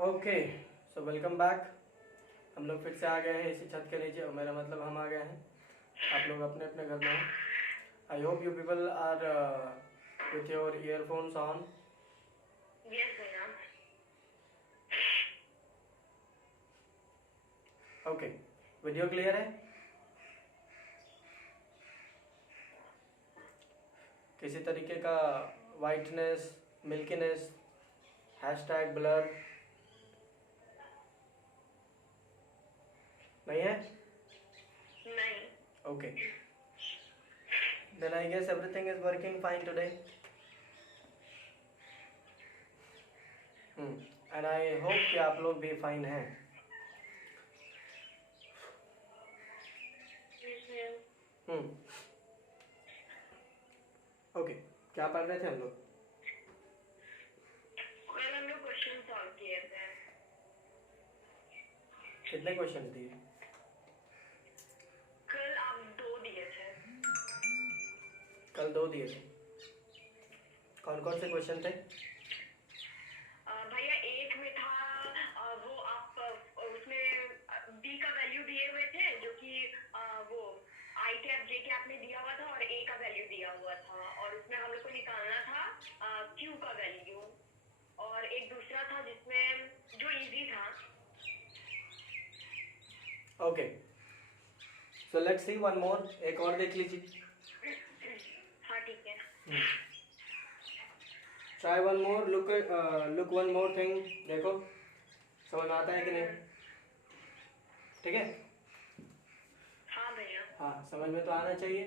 Okay, so welcome back. हम लोग फिर से आ गए हैं इसी छत के नीचे, और मेरा मतलब हम आ गए हैं, आप लोग अपने अपने घर में हैं। I hope you people are with your earphones on. Yes, भैया। ओके, वीडियो क्लियर है? किसी तरीके का वाइटनेस, मिल्कीनेस, हैशटैग ब्लर नहीं है? नहीं। Okay, then I guess everything is working fine today. And I hope कि आप लोग भी फाइन हैं। ओके, क्या पढ़ रहे थे हम लोग? कल हम लोग क्वेश्चन सॉल्व किए थे। कितने क्वेश्चन दिए? कल आप 2 दिए थे। कल 2 दिए थे। कौन कौन से क्वेश्चन थे? भैया एक में था वो आप उसमें बी का वैल्यू दिए हुए थे, जो कि वो आई कैप जे कैप में दिया हुआ था, और ए का वैल्यू दिया हुआ था, और उसमें हम लोग को निकालना था क्यू का वैल्यू। और एक दूसरा था जिसमें जो इजी था। Okay, so let's see one more. एक और देख लीजिए। हाँ ठीक है। Try one more, look one more thing. देखो समझ में आता है कि नहीं? ठीक है? हाँ भैया। हाँ, समझ में तो आना चाहिए।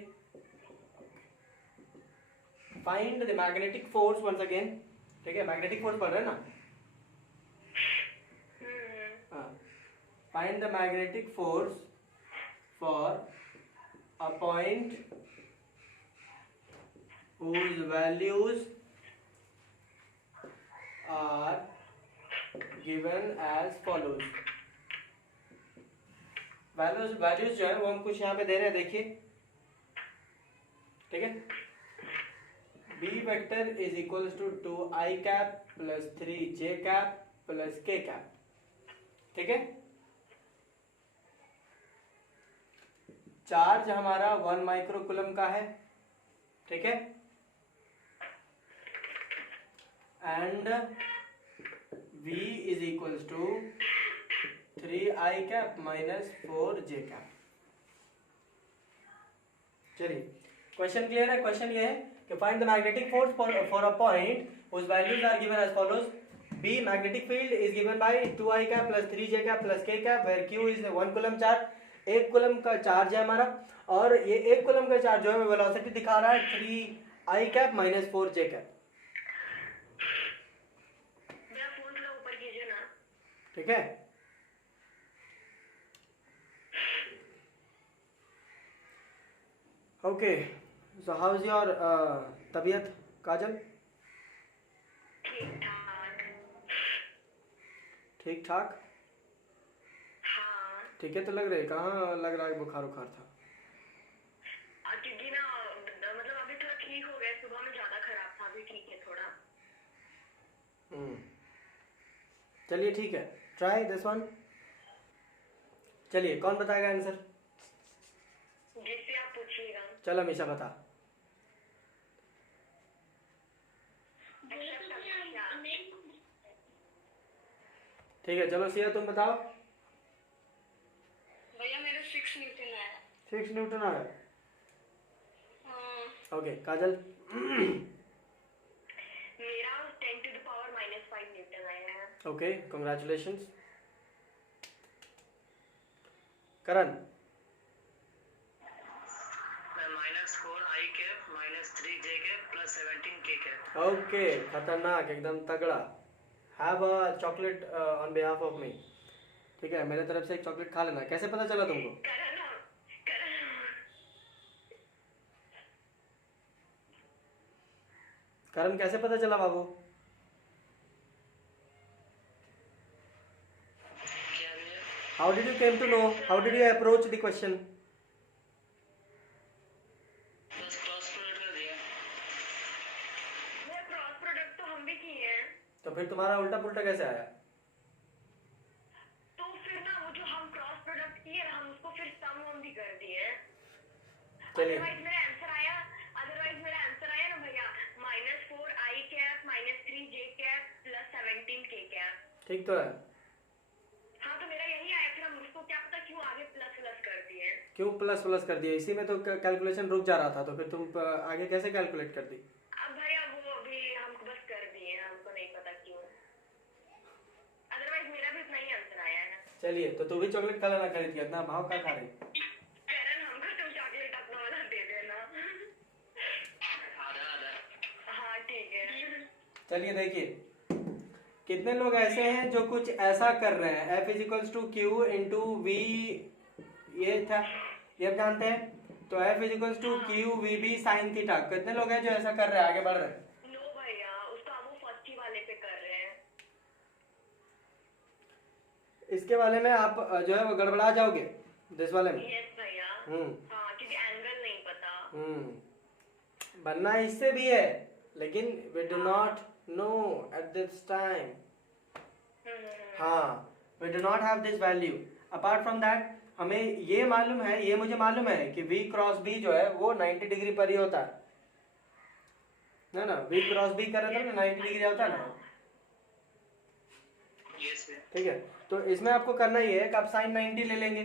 Find the magnetic force once again. ठीक है, मैग्नेटिक फोर्स पढ़ रहे हैं ना? हाँ, find the magnetic force for a point whose values are given as follows. Values जो है वो हम कुछ यहाँ पे दे रहे हैं, देखिए। ठीक है, B vector is equals to 2i cap plus 3j cap plus k cap. ठीक है, चार्ज हमारा 1 माइक्रोकूलम का है। ठीक है, and v is equals to 3i cap minus 4j cap. चलिए, क्वेश्चन क्लियर है? क्वेश्चन ये है कि find the magnetic force for a point whose values are given as follows. B magnetic field is given by 2i cap plus 3j cap plus k cap where q is 1 coulomb charge. 1 coulomb का charge है हमारा, और ये 1 coulomb का charge जो है velocity दिखा रहा है 3i cap minus 4j cap. मेरा फोन थोड़ा ऊपर कीजिए ना। ठीक है, okay. So how is your तबीयत काजल? ठीक ठाक। ठीक ठाक? हाँ। ठीक है, तो लग रहा है कहाँ लग रहा है बुखार उखार था? क्योंकि ना मतलब अभी थोड़ा ठीक हो गया, सुबह में ज्यादा खराब था, अभी ठीक है थोड़ा। चलिए ठीक है, ट्राई दिस वन। चलिए, कौन बताएगा आंसर? जिससे आप पूछिएगा। चल अमीशा बता। ठीक है, चलो सिया तुम बताओ। भैया मेरा 6 न्यूटन है। 6 न्यूटन आया। हाँ। ओके, काजल? मेरा 10 to the power -5 न्यूटन आया है। Okay, congratulations. Karan? -4i cap -3j cap plus 17k cap. Okay, खतरनाक, एकदम तगड़ा। Have a chocolate on behalf of me. ठीक है, मेरे तरफ से एक चॉकलेट खा लेना। कैसे पता चला तुमको? करण, कैसे पता चला बाबू? How did you came to know? How did you approach the question? तो फिर तुम्हारा उल्टा पुल्टा कैसे आया? चलिए अदरवाइज मेरा आंसर आया ना भैया, -4 I cap -3 J cap plus 17 K cap. ठीक तो है। हाँ तो मेरा यही आया, फिर हम उसको क्या पता क्यों आगे प्लस प्लस कर दिए। क्यों प्लस प्लस कर दिया? इसी में तो कैलकुलेशन रुक जा रहा था, तो फिर तुम आगे कैसे कैलकुलेट कर दी? अब भैया वो अभी हमको बस कर दिए, हमको नहीं पता क्यों, अदरवाइज मेरा भी उतना ही आंसर आया है। चलिए, तो तू भी चॉकलेट खा लेना खरीद के, इतना भाव का खा रही? करण हमको तुम चॉकलेट अपना वाला दे देना। आधा आधा। हाँ ठीक है। चलिए देखिए, कितने लोग ऐसे हैं जो कुछ ऐसा कर रहे हैं, F is Q into V, ये था, ये आप जानते हैं, तो F is Q V B sine theta. कितने लोग हैं जो ऐसा कर रहे हैं, आगे बढ़ रहे हैं? नो भैया, उसका वो फर्स्ट ही वाले पे कर रहे हैं। इसके वाले में आप जो है वो गड़बड़ा जाओगे, दिस वाले में। यस भैया। हाँ क्योंकि एंगल नहीं पता। बनना इससे भी है, लेकिन we do not know at this time. हाँ, we do not have this value. Apart from that हमें ये मालूम है, ये मुझे मालूम है कि V क्रॉस B जो है वो 90 डिग्री पर ही होता है ना। V क्रॉस B कर रहे थे ना, 90 डिग्री होता है ना। Yes sir. ठीक है, तो इसमें आपको करना ये है कि आप साइन 90 ले लेंगे,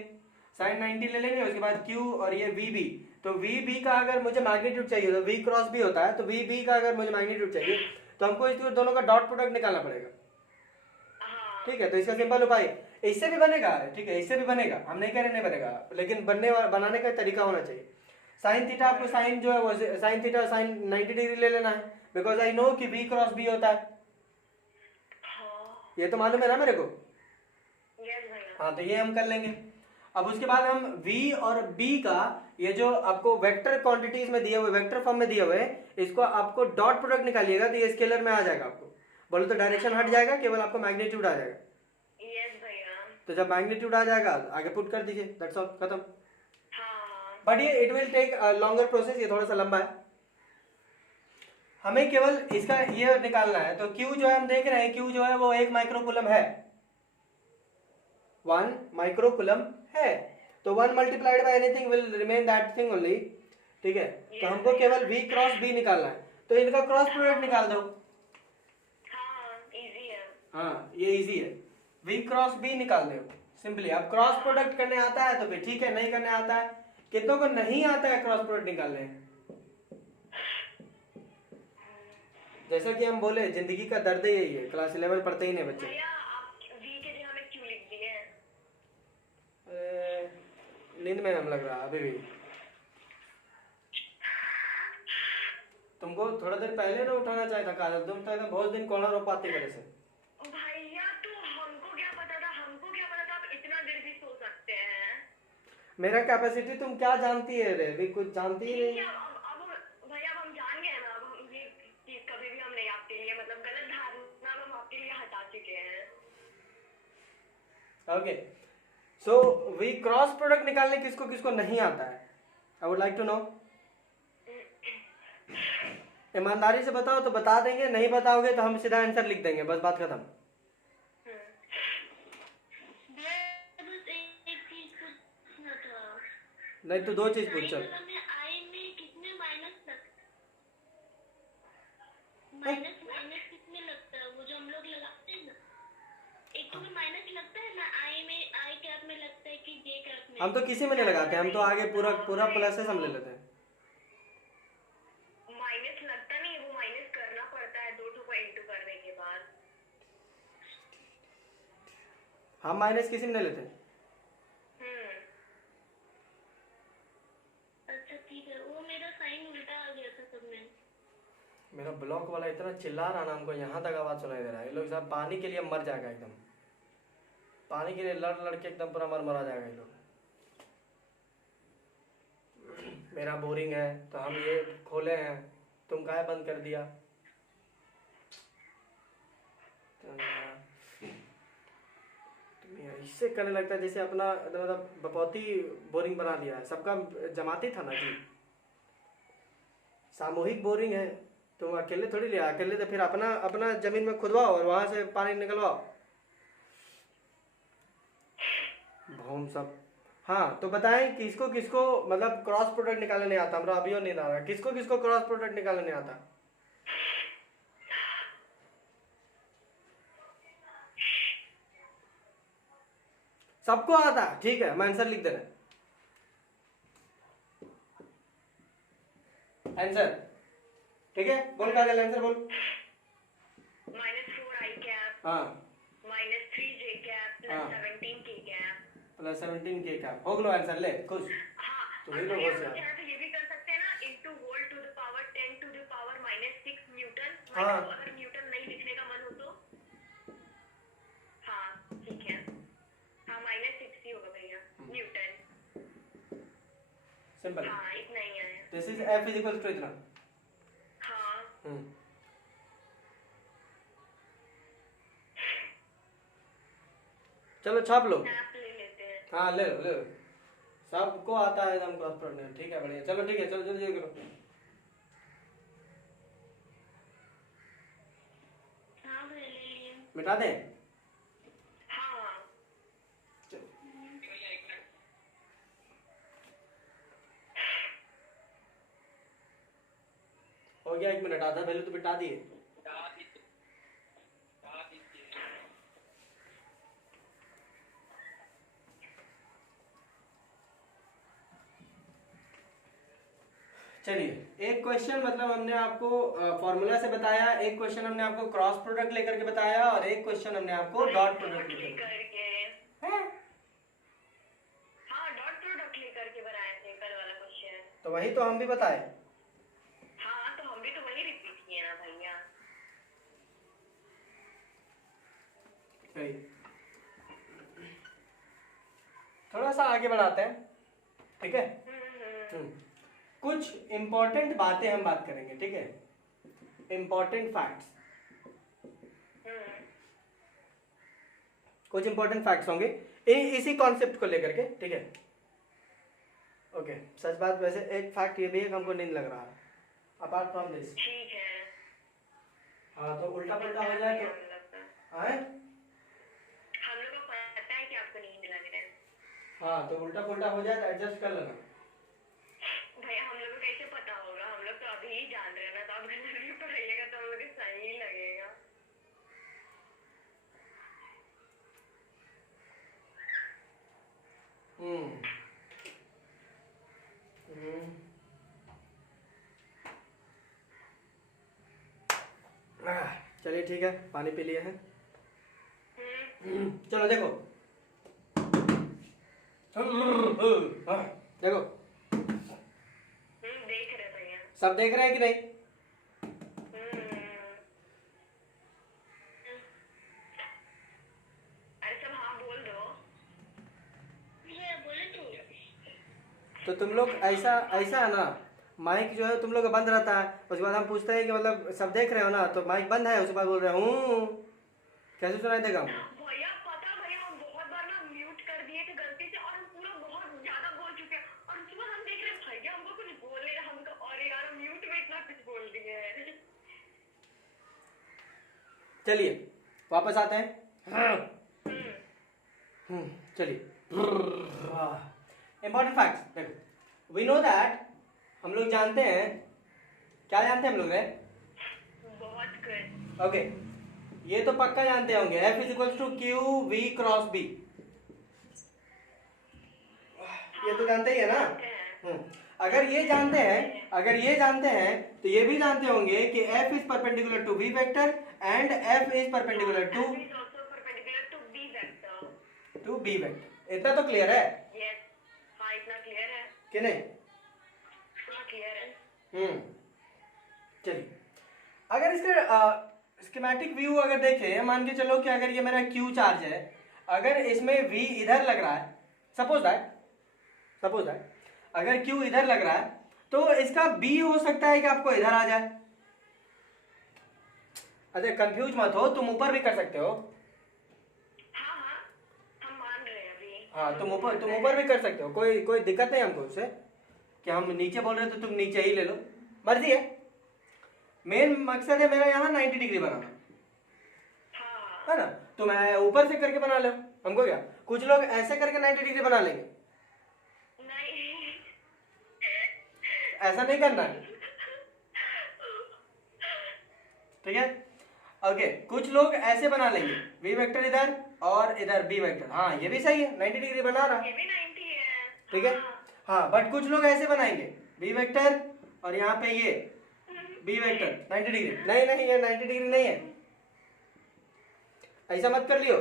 साइन 90 ले लेंगे, उसके बाद Q और ये VB। तो VB का अगर मुझे मैग्नीट्यूड चाहिए तो V क्रॉस B होता है, तो VB का अगर मुझे मैग्नीट्यूड चाहिए तो हमको इस दोनों का डॉट प्रोडक्ट निकालना पड़ेगा। ठीक है, तो इसका सिंपल उपाय, इससे भी बनेगा, ठीक है, इससे भी बनेगा, हम नहीं कह रहे नहीं बनेगा, लेकिन बनाने का तरीका होना चाहिए। साइन थीटा, आपको साइन जो है वो साइन थीटा साइन 90 डिग्री ले लेना है, बिकॉज आई नो कि V क्रॉस B होता है। ये तो मालूम है ना मेरे को। हाँ, तो ये हम कर लेंगे। अब उसके बाद हम V और B का ये जो आपको वेक्टर क्वांटिटीज में दिए हुए, वेक्टर फॉर्म में दिए हुए, इसको आपको डॉट प्रोडक्ट निकालिएगा तो ये स्केलर में आ जाएगा। आपको बोले तो डायरेक्शन हट जाएगा, केवल आपको मैग्नीट्यूड आ जाएगा। तो जब मैग्नीट्यूड आ जाएगा आगे पुट कर दीजिए, दैट्स ऑल, खत्म। बट ये it will take longer process, ये थोड़ा सा लंबा है। हमें केवल इसका ये निकालना है। तो Q जो है हम देख रहे हैं, Q जो है वो 1 माइक्रोकूलम है, 1 माइक्रोकूलम है। तो 1 multiplied by anything will remain that thing only. ठीक है, तो हमको केवल V क्रॉस B निकालना है, तो इनका क्रॉस प्रोडक्ट निकाल दो। हाँ, ये इजी है, V क्रॉस B निकाल दो सिंपली। अब क्रॉस प्रोडक्ट करने आता है तो फिर ठीक है, नहीं करने आता है, कितनों को नहीं आता है क्रॉस प्रोडक्ट निकालने? जैसा कि हम बोले, जिंदगी का दर्द यही है, क्लास 11 पढ़ते ही नहीं बच्चे। नींद में हम लग रहा अभी भी। तुमको थोड़ा देर पहले ना उठाना चाहिए था काजल, तुम तो एकदम बहुत दिन कॉर्नर रो पाती करे से। भैया तो हमको क्या पता था आप इतना देर भी सो सकते हैं। मेरा कैपेसिटी तुम क्या जानती है रे, भी कुछ जानती ही नहीं। अब भैया हम जान गए ना, अब हम ये चीज कभी भी हम नहीं आपके लिए, मतलब गलत धारणा हम आपके लिए हटा चुके हैं। Okay, so we cross product निकालने किसको किसको नहीं आता है? I would like to know. ईमानदारी से बताओ तो बता देंगे, नहीं बताओगे तो हम सीधा आंसर लिख देंगे, बस बात खत्म। नहीं तो 2 चीज पूछ। चल, माइनस कितने लगता है? वो जो हम लोग लगाते हैं ना, एक तो माइनस लगता है ना, आई कैप में लगता है कि जे कैप में? हम तो किसी में नहीं लगाते, हम तो आगे पूरा पूरा प्लस हम ले लेते हैं। माइनस लगता नहीं, वो माइनस करना पड़ता है 2 को इंटू करने के बाद। हम माइनस किसी में नहीं लेते। अच्छा ठीक है, वो मेरा साइन उल्टा आ गया था तब में। मेरा ब्लॉक वाला इतना चिल्ला रहा ना, हमको यहाँ तक आवाज सुनाई दे रहा है। ये लोग सब पानी के लिए मर जाएगा एकदम, पानी के लिए लड़ के एकदम पूरा मरा जाएगा ये लोग। मेरा बोरिंग है तो हम ये खोले हैं, तुम काहे बंद कर दिया? इससे करने लगता है जैसे अपना मतलब बपौती बोरिंग बना दिया है, सबका जमाती था ना जी। सामूहिक बोरिंग है, तुम अकेले थोड़ी लिया, अकेले तो फिर अपना अपना जमीन में खुदवाओ और वहां से पानी निकलवाओ। हम सब हाँ तो बताएं किसको किसको मतलब क्रॉस प्रोडक्ट निकालने नहीं आता, हमरा अभी नहीं आ रहा, किसको किसको क्रॉस प्रोडक्ट निकालने नहीं आता? सबको आता, ठीक है, मैं आंसर लिख दे रहा। आंसर ठीक है, बोल का आंसर बोल। -4 i कैप हाँ -3 j कैप हाँ। +17 k कैप प्लस 17 के का हो गलो आंसर ले खुश। हाँ। तो वही लोग हो हम जाते। यहाँ पे ये भी कर सकते हैं ना, into volt to the power 10 to the power -6 newton. हाँ। अगर न्यूटन नहीं लिखने का मन हो तो हाँ ठीक है, हाँ -6 ही होगा भैया न्यूटन। सिंपल। हाँ इतना ही है। This is F is equal to इतना। हाँ चलो छाप लो। स्नैप ले लेते हैं। हाँ ले लो ले लो, सबको आता है एकदम क्रॉस प्रोडक्ट, ठीक है बढ़िया, चलो ठीक है, चलो जल्दी करो। हाँ भैया ले लिए। मिटा दें? हाँ चलो। हो गया 1 मिनट, आधा पहले तो मिटा दिए। चलिए एक क्वेश्चन मतलब हमने आपको फॉर्मूला से बताया, एक क्वेश्चन हमने आपको क्रॉस प्रोडक्ट लेकर के बताया, और एक क्वेश्चन हमने आपको डॉट प्रोडक्ट लेकर लेकर के हैं? हाँ डॉट प्रोडक्ट लेकर के बनाए थे कल वाला क्वेश्चन। तो वही तो हम भी बताए। हाँ तो हम भी तो वही रिपीट किए ना भैया। सही, थोड़ा सा आगे बढ़ाते हैं, ठीक है। कुछ इंपॉर्टेंट बातें हम बात करेंगे, ठीक है, इंपॉर्टेंट फैक्ट्स, कुछ इंपॉर्टेंट फैक्ट्स होंगे इसी कॉन्सेप्ट को लेकर के, ठीक है। ओके सच बात, वैसे एक फैक्ट ये भी है कि हमको नींद लग रहा है अपार्ट फ्रॉम दिस। ठीक है। हाँ तो उल्टा पुल्टा हो जाए तो आए, हम लोग को पता है कि आपको नींद लग रहा है। हाँ तो उल्टा पुल्टा हो जाए तो एडजस्ट कर लेना। भैया हम लोग को कैसे पता होगा, हम लोग तो अभी ही जान रहे हैं ना, तो आप घर में पढ़ाइएगा तो हम लोग को सही लगेगा। चलिए ठीक है, पानी पी लिए हैं। चलो देखो, देखो देख रहे भैया। सब देख रहे हैं कि नहीं? अरे सब हाँ बोल दो। भैया बोले तो तुम लोग ऐसा ऐसा है ना, माइक जो है तुम लोग का बंद रहता है, उसके बाद हम पूछते हैं कि मतलब सब देख रहे हो ना, तो माइक बंद है, उसके बाद बोल रहे हूँ, कैसे सुनाई देगा? भैया पता भैया हम बहुत बार ना म्यूट कर दिए थे गलती से, और हम पूरा बहुत ज्यादा बोल चुके हैं, और उसके बाद हम देख रहे हैं भैया हमको कुछ बोल रहे हैं, हमको और यार हम म्यूट में इतना कुछ बोल दिए हैं। चलिए वापस आते हैं। चलिए इंपॉर्टेंट फैक्ट्स देखो, वी नो दैट, हम लोग जानते हैं, क्या जानते हैं हम लोग? बहुत good। ओके ये तो पक्का जानते होंगे, F is equal to Q V cross B, ये तो जानते ही है ना। अगर ये जानते हैं, अगर ये जानते हैं तो ये भी जानते होंगे कि F is perpendicular to B vector and F is perpendicular to F is also perpendicular to B vector। B vector. इतना तो क्लियर है Yes, हाँ इतना क्लियर है। कि नहीं? हाँ क्लियर है। चलिए अगर इसका स्कीमेटिक व्यू अगर देखें, मान के चलो कि अगर ये मेरा Q चार्ज है, अगर इसमें V इधर लग रहा है, सपोज दैट अगर Q इधर लग रहा है तो इसका B हो सकता है कि आपको इधर आ जाए। अरे कंफ्यूज मत हो, तुम ऊपर भी कर सकते हो। हाँ हाँ हम मान रहे हैं अभी। हाँ तुम ऊपर भी कर सकते हो, कोई दिक्कत नहीं हमको उससे, कि हम नीचे बोल रहे हैं तो तुम नीचे ही ले लो, मर्जी है। मेन मकसद है मेरा यहाँ 90 डिग्री बनाना, हाँ है ना, तो मैं ऊपर से करके बना लो, हमको क्या, कुछ लोग ऐसे करके 90 डिग्री बना लेंगे, ऐसा नहीं करना है, ठीक है। ओके, कुछ लोग ऐसे बना लेंगे, वी वेक्टर इधर और इधर बी वेक्टर, हाँ ये भी सही है, 90 डिग्री बना रहा, ये भी 90 है। ठीक है। हाँ, बट कुछ लोग ऐसे बनाएंगे, बी वेक्टर और यहाँ पे ये बी वेक्टर 90 डिग्री, नहीं नहीं ये 90 डिग्री नहीं है, ऐसा मत कर लियो,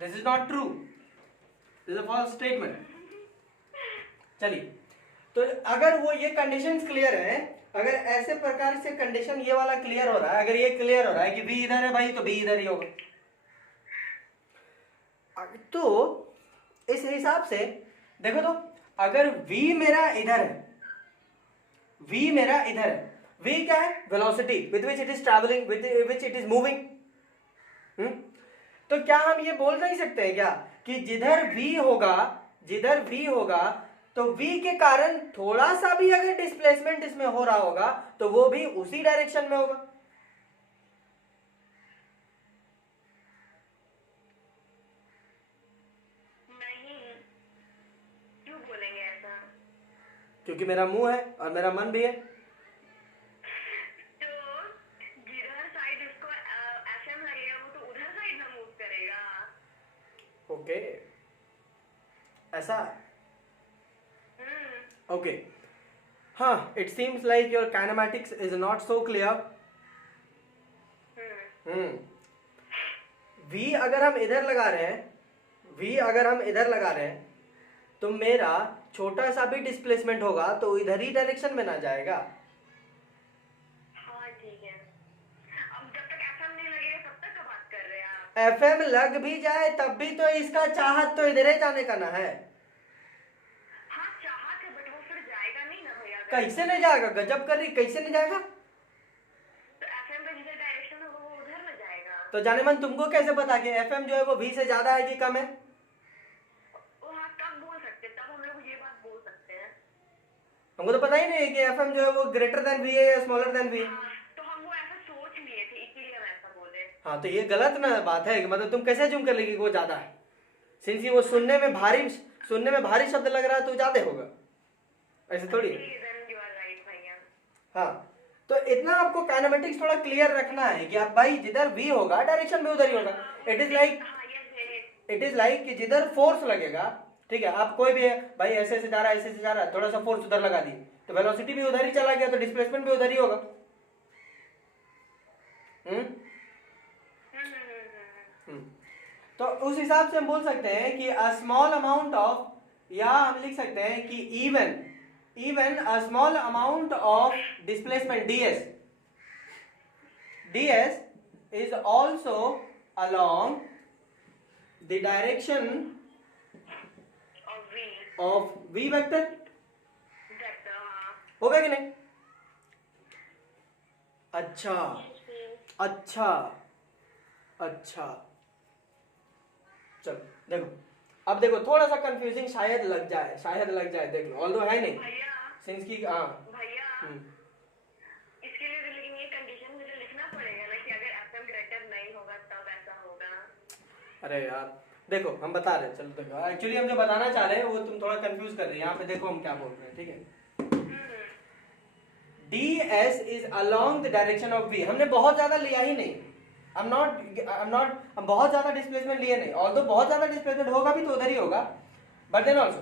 this is not true, this is a false statement. चलिए, तो अगर वो ये कंडीशंस क्लियर है, अगर ऐसे प्रकार से कंडीशन ये वाला क्लियर हो रहा है, अगर ये क्लियर हो रहा है कि बी इधर है भाई, तो बी इधर ही होगा। तो इस हिसाब से देखो, तो अगर v मेरा इधर है, v मेरा इधर है, v क्या है, velocity with which it is travelling, with which it is moving. तो क्या हम ये बोल नहीं सकते हैं क्या कि जिधर v होगा तो v के कारण थोड़ा सा भी अगर डिस्प्लेसमेंट इसमें हो रहा होगा तो वो भी उसी डायरेक्शन में होगा। नहीं, क्यों बोलेंगे ऐसा? क्योंकि मेरा मुंह है और मेरा मन भी है। तो जिधर साइड इसको एफएम लगेगा वो तो उधर साइड ना मूव करेगा। ओके, ऐसा, ओके। हाँ, it seems like your kinematics is not so clear. v अगर हम इधर लगा रहे हैं, तो मेरा छोटा सा भी डिस्प्लेसमेंट होगा तो इधर ही डायरेक्शन में ना जाएगा। हाँ ठीक है, अब जब तक एफएम नहीं लगेगा तब तक का बात कर रहे हैं आप। fm लग भी जाए तब भी तो इसका चाहत तो इधर ही जाने का ना है। हाँ चाहत है, बट वो फिर जाएगा नहीं ना भैया। कैसे नहीं जाएगा, गजब कर रही, कैसे नहीं जाएगा? तो एफएम का जिधर डायरेक्शन होगा वो उधर ना जाएगा। तो जाने मन तुमको कैसे पता कि fm जो है वो v से ज्यादा है कि कम है? वो हाँ तब बोल सकते, तब हम लोग ये बात बोल सकते हैं। हमको तो पता ही नहीं है कि fm जो है वो ग्रेटर देन v है या स्मॉलर देन v है। हाँ, तो हम वो ऐसा सोच लिए थे इसीलिए हम ऐसा बोले। हाँ, तो ये गलत ना बात है कि मतलब तुम कैसे अज्यूम कर लेगी कि वो ज्यादा है, सिंस वो सुनने में भारी शब्द लग रहा है तो ज्यादा होगा, ऐसे थोड़ी है। ठीक है, then you are right भैया। हाँ, तो इतना आपको काइनेमेटिक्स थोड़ा क्लियर रखना है कि आप भाई जिधर v होगा डायरेक्शन में उधर ही होगा। इट इज लाइक हाँ yes, कि जिधर फोर्स लगेगा, ठीक है, आप कोई भी है भाई ऐसे से जा रहा है, ऐसे से जा रहा है, थोड़ा सा फोर्स उधर लगा दिए तो वेलोसिटी भी उधर ही चला गया, तो डिस्प्लेसमेंट भी उधर ही होगा। तो उस हिसाब से हम बोल सकते हैं कि अ स्मॉल अमाउंट ऑफ, या हम लिख सकते हैं कि even a small amount of displacement ds is also along the direction of v vector। vector, हाँ। होगा कि नहीं? अच्छा अच्छा अच्छा, चलो देखो, अब देखो थोड़ा सा कंफ्यूजिंग शायद लग जाए, देख लो, ऑल्दो है नहीं भैया सिंस की, हाँ भैया इसके लिए तो लेकिन ये कंडीशन मुझे लिखना पड़ेगा ना कि अगर एफएम ग्रेटर नहीं होगा तब ऐसा होगा। अरे यार देखो, हम बता रहे हैं, चलो देखो, एक्चुअली हम जो बताना चाह रहे हैं वो तुम थोड़ा कंफ्यूज कर रहे हैं। यहाँ पे देखो हम क्या बोल रहे हैं, ठीक है। ds is along the direction of v, हमने बहुत ज्यादा लिया ही नहीं, हम बहुत ज्यादा डिस्प्लेसमेंट लिए नहीं, ऑल्दो बहुत ज्यादा डिस्प्लेसमेंट होगा भी तो उधर ही होगा, बट देन ऑल्सो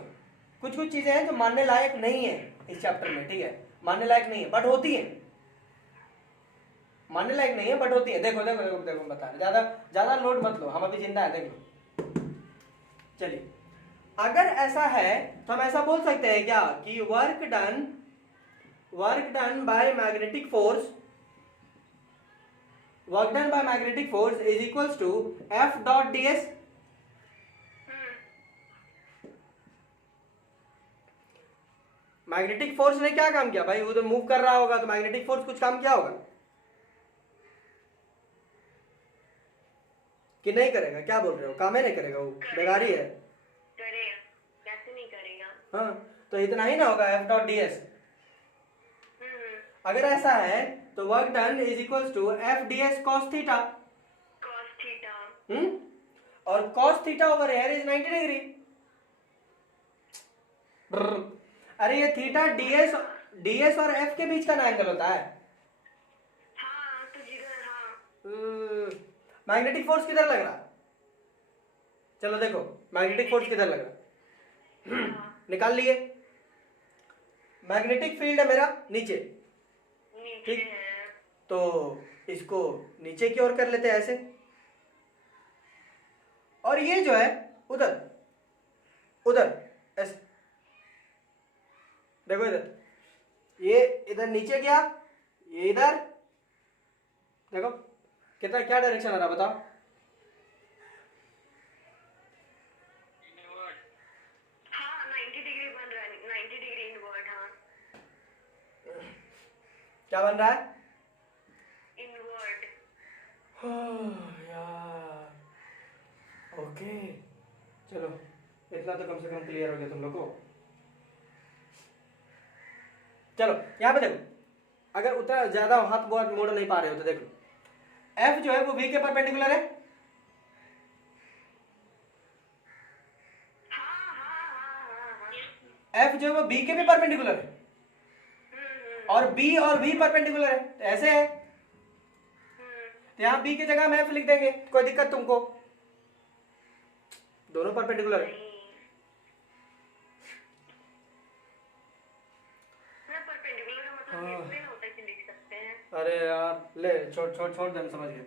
कुछ चीजें हैं जो मानने लायक नहीं है इस चैप्टर में, ठीक है, मानने लायक नहीं है बट होती है, मानने लायक नहीं है बट होती है। देखो देखो देखो देखो, बता रहे, ज्यादा लोड मत लो, हम अभी जिंदा है, देख लो। चलिए, अगर ऐसा है तो हम ऐसा बोल सकते हैं क्या कि work done by magnetic force is equals to F dot ds। Magnetic force ने क्या काम किया भाई, उधर मूव कर रहा होगा तो मैग्नेटिक फोर्स कुछ काम किया होगा कि नहीं करेगा? क्या बोल रहे हो, काम है नहीं करेगा, वो बेगारी है। करेगा, कैसे नहीं करेगा। हाँ, तो इतना ही ना होगा F डॉट ds। अगर ऐसा है तो work done is equals to F ds cos theta. cos theta. और cos theta over here is 90 degree. अरे ये थीटा डीएस और एफ के बीच का ना एंगल होता है। हाँ तो जिधर, हाँ मैग्नेटिक फोर्स किधर लग रहा? चलो देखो मैग्नेटिक फोर्स किधर लग रहा, निकाल लिए। मैग्नेटिक फील्ड है मेरा नीचे, नीचे ठीक, है। तो इसको नीचे की ओर कर लेते हैं ऐसे, और ये जो है उधर उधर ऐसे, देखो इधर, ये इधर नीचे गया, ये इधर, देखो कितना क्या डायरेक्शन आ रहा बताओ। हाँ 90 डिग्री बन रहा है, 90 डिग्री इनवर्ट। हाँ क्या बन रहा है? इनवर्ट। यार ओके, चलो इतना तो कम से कम क्लियर हो गया तुम लोग को। चलो यहाँ पे देखो, अगर उतना ज्यादा हाथ बहुत मोड़ नहीं पा रहे हो तो देखो, एफ जो है वो वी के परपेंडिकुलर है। एफ जो है वो बी के भी परपेंडिकुलर है, और बी और वी परपेंडिकुलर है, तो ऐसे है। तो यहाँ बी की जगह हम एफ लिख देंगे, कोई दिक्कत तुमको? दोनों परपेंडिकुलर है। परपेंडिकुलर का मतलब ये नहीं होता कि लिख सकते हैं। अरे यार ले छोड़ छोड़ छोड़ दे, हम समझ गए।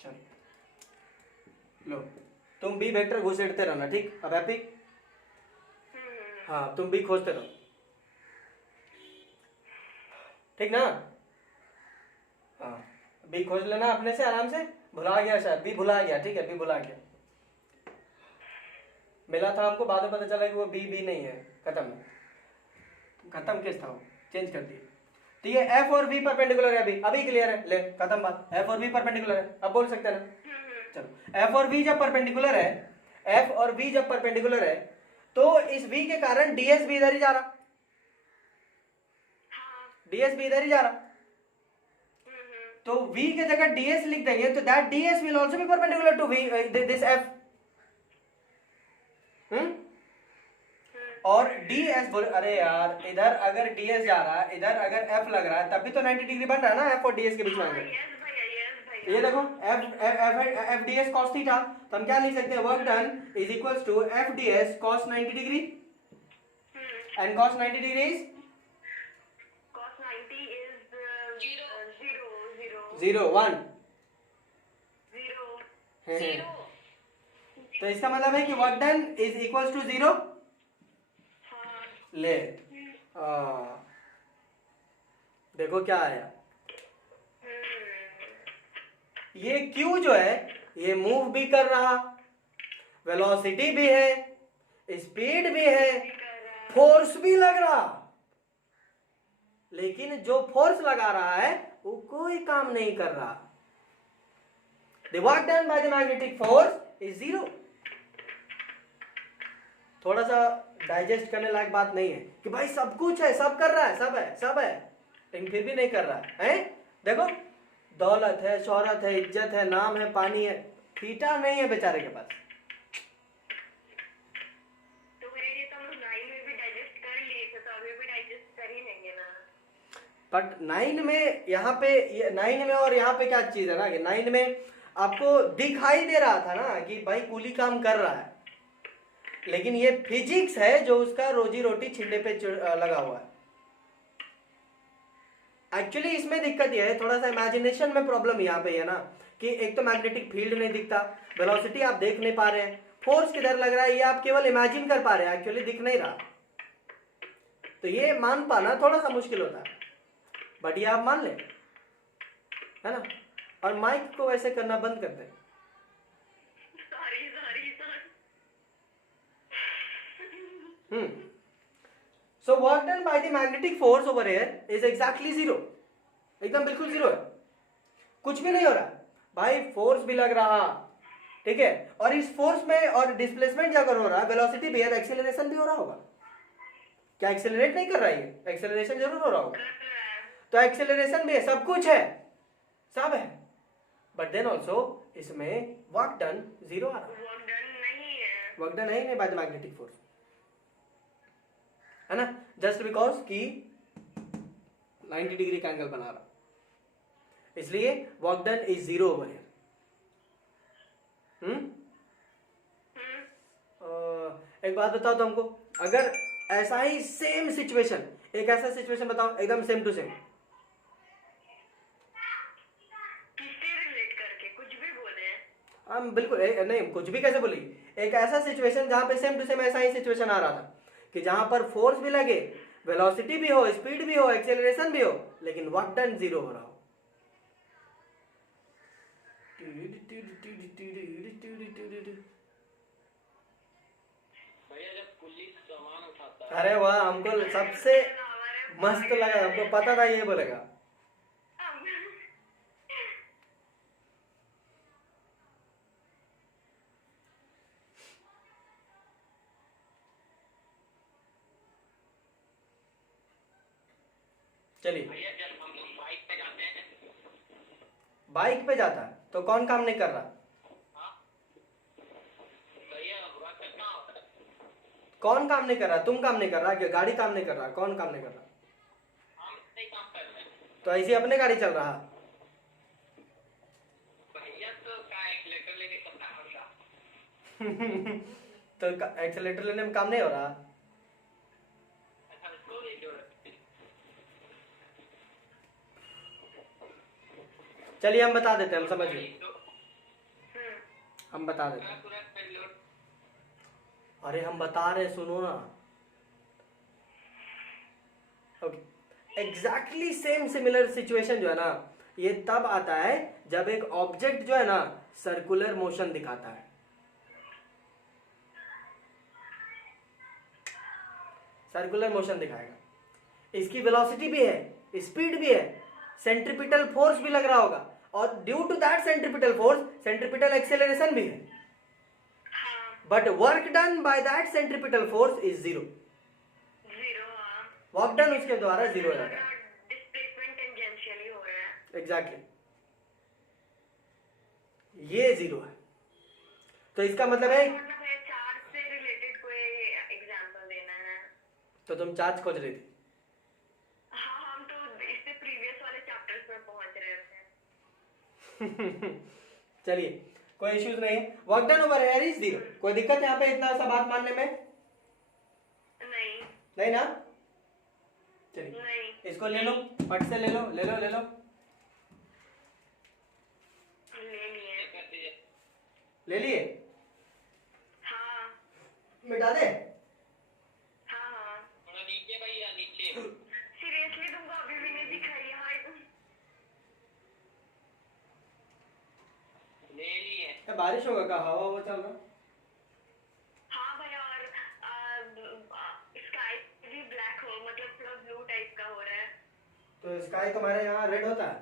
चल लो, तुम बी वेक्टर घुसेड़ते रहना, ठीक? अब हैप्पी? हाँ तुम बी खोजते रहो, ठीक ना? हाँ बी खोज लेना अपने से आराम से। भुला गया शायद, बी भुला गया, ठीक है, बी भुला गया। मिला था हमको, बाद में पता चला कि वो बी नहीं है, खत्म केस था वो, चेंज कर दिए। ठीक है, एफ और वी परपेंडिकुलर है, अभी क्लियर है, ले खत्म बात। एफ और वी परपेंडिकुलर है, अब बोल सकते हैं ना? चलो एफ और वी जब परपेंडिकुलर है, एफ और वी जब परपेंडिकुलर है, तो इस वी के कारण डीएस भी इधर ही जा रहा, डीएस भी इधर ही जा रहा, तो v के जगह ds लिख देंगे, तो that ds will also be perpendicular to v this f। और ds बोल, अरे यार इधर अगर ds जा रहा है, इधर अगर f लग रहा है, तब भी तो 90 डिग्री बन रहा है ना f और ds के बीच में एंगल। ये देखो f ds cos थीटा, तो हम क्या लिख सकते हैं? Work done is equals to f ds cos 90 degree, and cos 90 degree is cos 90 is 0 1 0। तो इसका मतलब है कि work done is equals to 0। ले देखो क्या आया, ये Q जो है ये मूव भी कर रहा, वेलोसिटी भी है, स्पीड भी है, फोर्स भी लग रहा, लेकिन जो फोर्स लगा रहा है वो कोई काम नहीं कर रहा। The work done by the magnetic force is 0। थोड़ा सा डाइजेस्ट करने लायक बात नहीं है कि भाई सब कुछ है, सब कर रहा है, सब है, लेकिन फिर भी नहीं कर रहा है। देखो दौलत है, शोहरत है, इज्जत है, नाम है, पानी है, थीटा नहीं है बेचारे के पास। तो मेरे लिए तो हम 9 में भी डाइजेस्ट कर लिए थे, तो अभी भी डाइजेस्ट कर ही लेंगे ना। बट 9 में यहाँ पे 9 में और यहाँ पे क्या चीज है ना, कि 9 में आपको दिखाई दे रहा था ना कि भाई कूली काम कर रहा है, लेकिन ये फिजिक्स है जो उसका रोजी रोटी छिंडे पे लगा हुआ है। एक्चुअली इसमें दिक्कत यह है, थोड़ा सा इमेजिनेशन में प्रॉब्लम यहाँ पे है ना, कि एक तो मैग्नेटिक फील्ड नहीं दिखता, वेलोसिटी आप देख नहीं पा रहे हैं, फोर्स किधर लग रहा है ये आप केवल इमेजिन कर पा रहे हैं, एक्चुअली दिख नहीं रहा। तो ये मान पाना थोड़ा सा मुश्किल होता है, बट ये आप मान ले, है ना? और माइक को ऐसे करना बंद कर दे। So work done by the magnetic force over here is exactly 0, एकदम बिल्कुल 0 है, कुछ भी नहीं हो रहा भाई, फोर्स भी लग रहा, ठीक है, और इस फोर्स में और डिस्प्लेसमेंट अगर हो रहा है, वेलोसिटी भी है, तो एक्सेलरेशन भी हो रहा होगा। क्या एक्सेलरेट नहीं कर रहा है? एक्सेलरेशन जरूर हो रहा होगा, तो एक्सेलरेशन भी है, सब कुछ है, सब है, बट देन ऑल्सो इसमें वर्क डन 0 आ रहा है। वर्क डन नहीं है। वर्क डन है ही नहीं बाय द मैग्नेटिक फोर्स, है ना, जस्ट बिकॉज कि 90 डिग्री का एंगल बना रहा, इसलिए work done is zero over here. एक बात बताओ तो हमको, अगर ऐसा ही सेम सिचुएशन, एक ऐसा सिचुएशन बताओ एकदम सेम टू सेम, किससे रिलेट करके कुछ भी बोले हैं? हम बिल्कुल नहीं कुछ भी कैसे बोली, एक ऐसा सिचुएशन जहां पे सेम टू सेम ऐसा ही सिचुएशन आ रहा था कि जहां पर फोर्स भी लगे, वेलोसिटी भी हो, स्पीड भी हो, एक्सेलरेशन भी हो, लेकिन वर्क डन जीरो हो रहा हो। भैया जब पुलिस सामान उठाता है, अरे वाह, हमको सबसे मस्त लगा, हमको पता था ये बोलेगा। चलिए, भैया जब हम लोग बाइक पे जाते हैं, बाइक पे जाता है तो कौन काम नहीं कर रहा, भैया वर्क कितना होता है? कौन काम नहीं कर रहा, तुम काम नहीं कर रहा, गाड़ी काम नहीं कर रहा, कौन काम नहीं कर रहा, हम नहीं काम कर रहे हैं तो ऐसी अपने गाड़ी चल रहा। भैया, तो का एक्सीलेटर लेके चलता है हमेशा। तो एक्सेलेटर लेने में काम नहीं हो रहा। ऐसा इसको नहीं जोड़। चलिए हम बता देते हैं, हम समझ गए, हम्म, हम बता देते हैं। पूरा लोड। अरे हम बता रहे, सुनो ना। Okay, exactly same similar situation जो है ना, ये तब आता है जब एक ऑब्जेक्ट जो है ना सर्कुलर मोशन दिखाता है। सर्कुलर मोशन दिखाएगा, इसकी वेलोसिटी भी है, स्पीड भी है, सेंट्रीपिटल फोर्स भी लग रहा होगा, और due to that centripetal force centripetal acceleration भी है, हाँ but work done by that centripetal force is zero. Zero. हाँ, वर्क डन उसके द्वारा जीरो हो जाता है। डिस्प्लेसमेंट टेंजेंशियली हो रहा है। एग्जैक्टली, ये जीरो है, तो इसका मतलब है, मतलब है चार्ज से रिलेटेड कोई एग्जांपल देना है। तो तुम चार्ज खोज रही थी। हाँ, हम तो इससे प्रीवियस वाले चैप्टर्स में पहुंच रहे थे। चलिए, कोई इश्यूज नहीं है, work done over here is zero. कोई दिक्कत यहाँ पे इतना सा बात मानने में? नहीं नहीं ना? चलिए, नहीं, इसको ले लो, फट से ले लो, ले लो, ले लो, ले लिए। ले लिए, हाँ मिटा दे। हाँ हाँ, थोड़ा नीचे भैया, नीचे। सीरियसली तुमको अभी भी नहीं दिखाई? हाँ ले लिए। क्या बारिश होगा का? हवा वो चल रहा। हाँ भैया, और स्काई भी ब्लैक हो, मतलब थोड़ा ब्लू टाइप का हो रहा है। तो स्काई तुम्हारे यहाँ रेड होता है?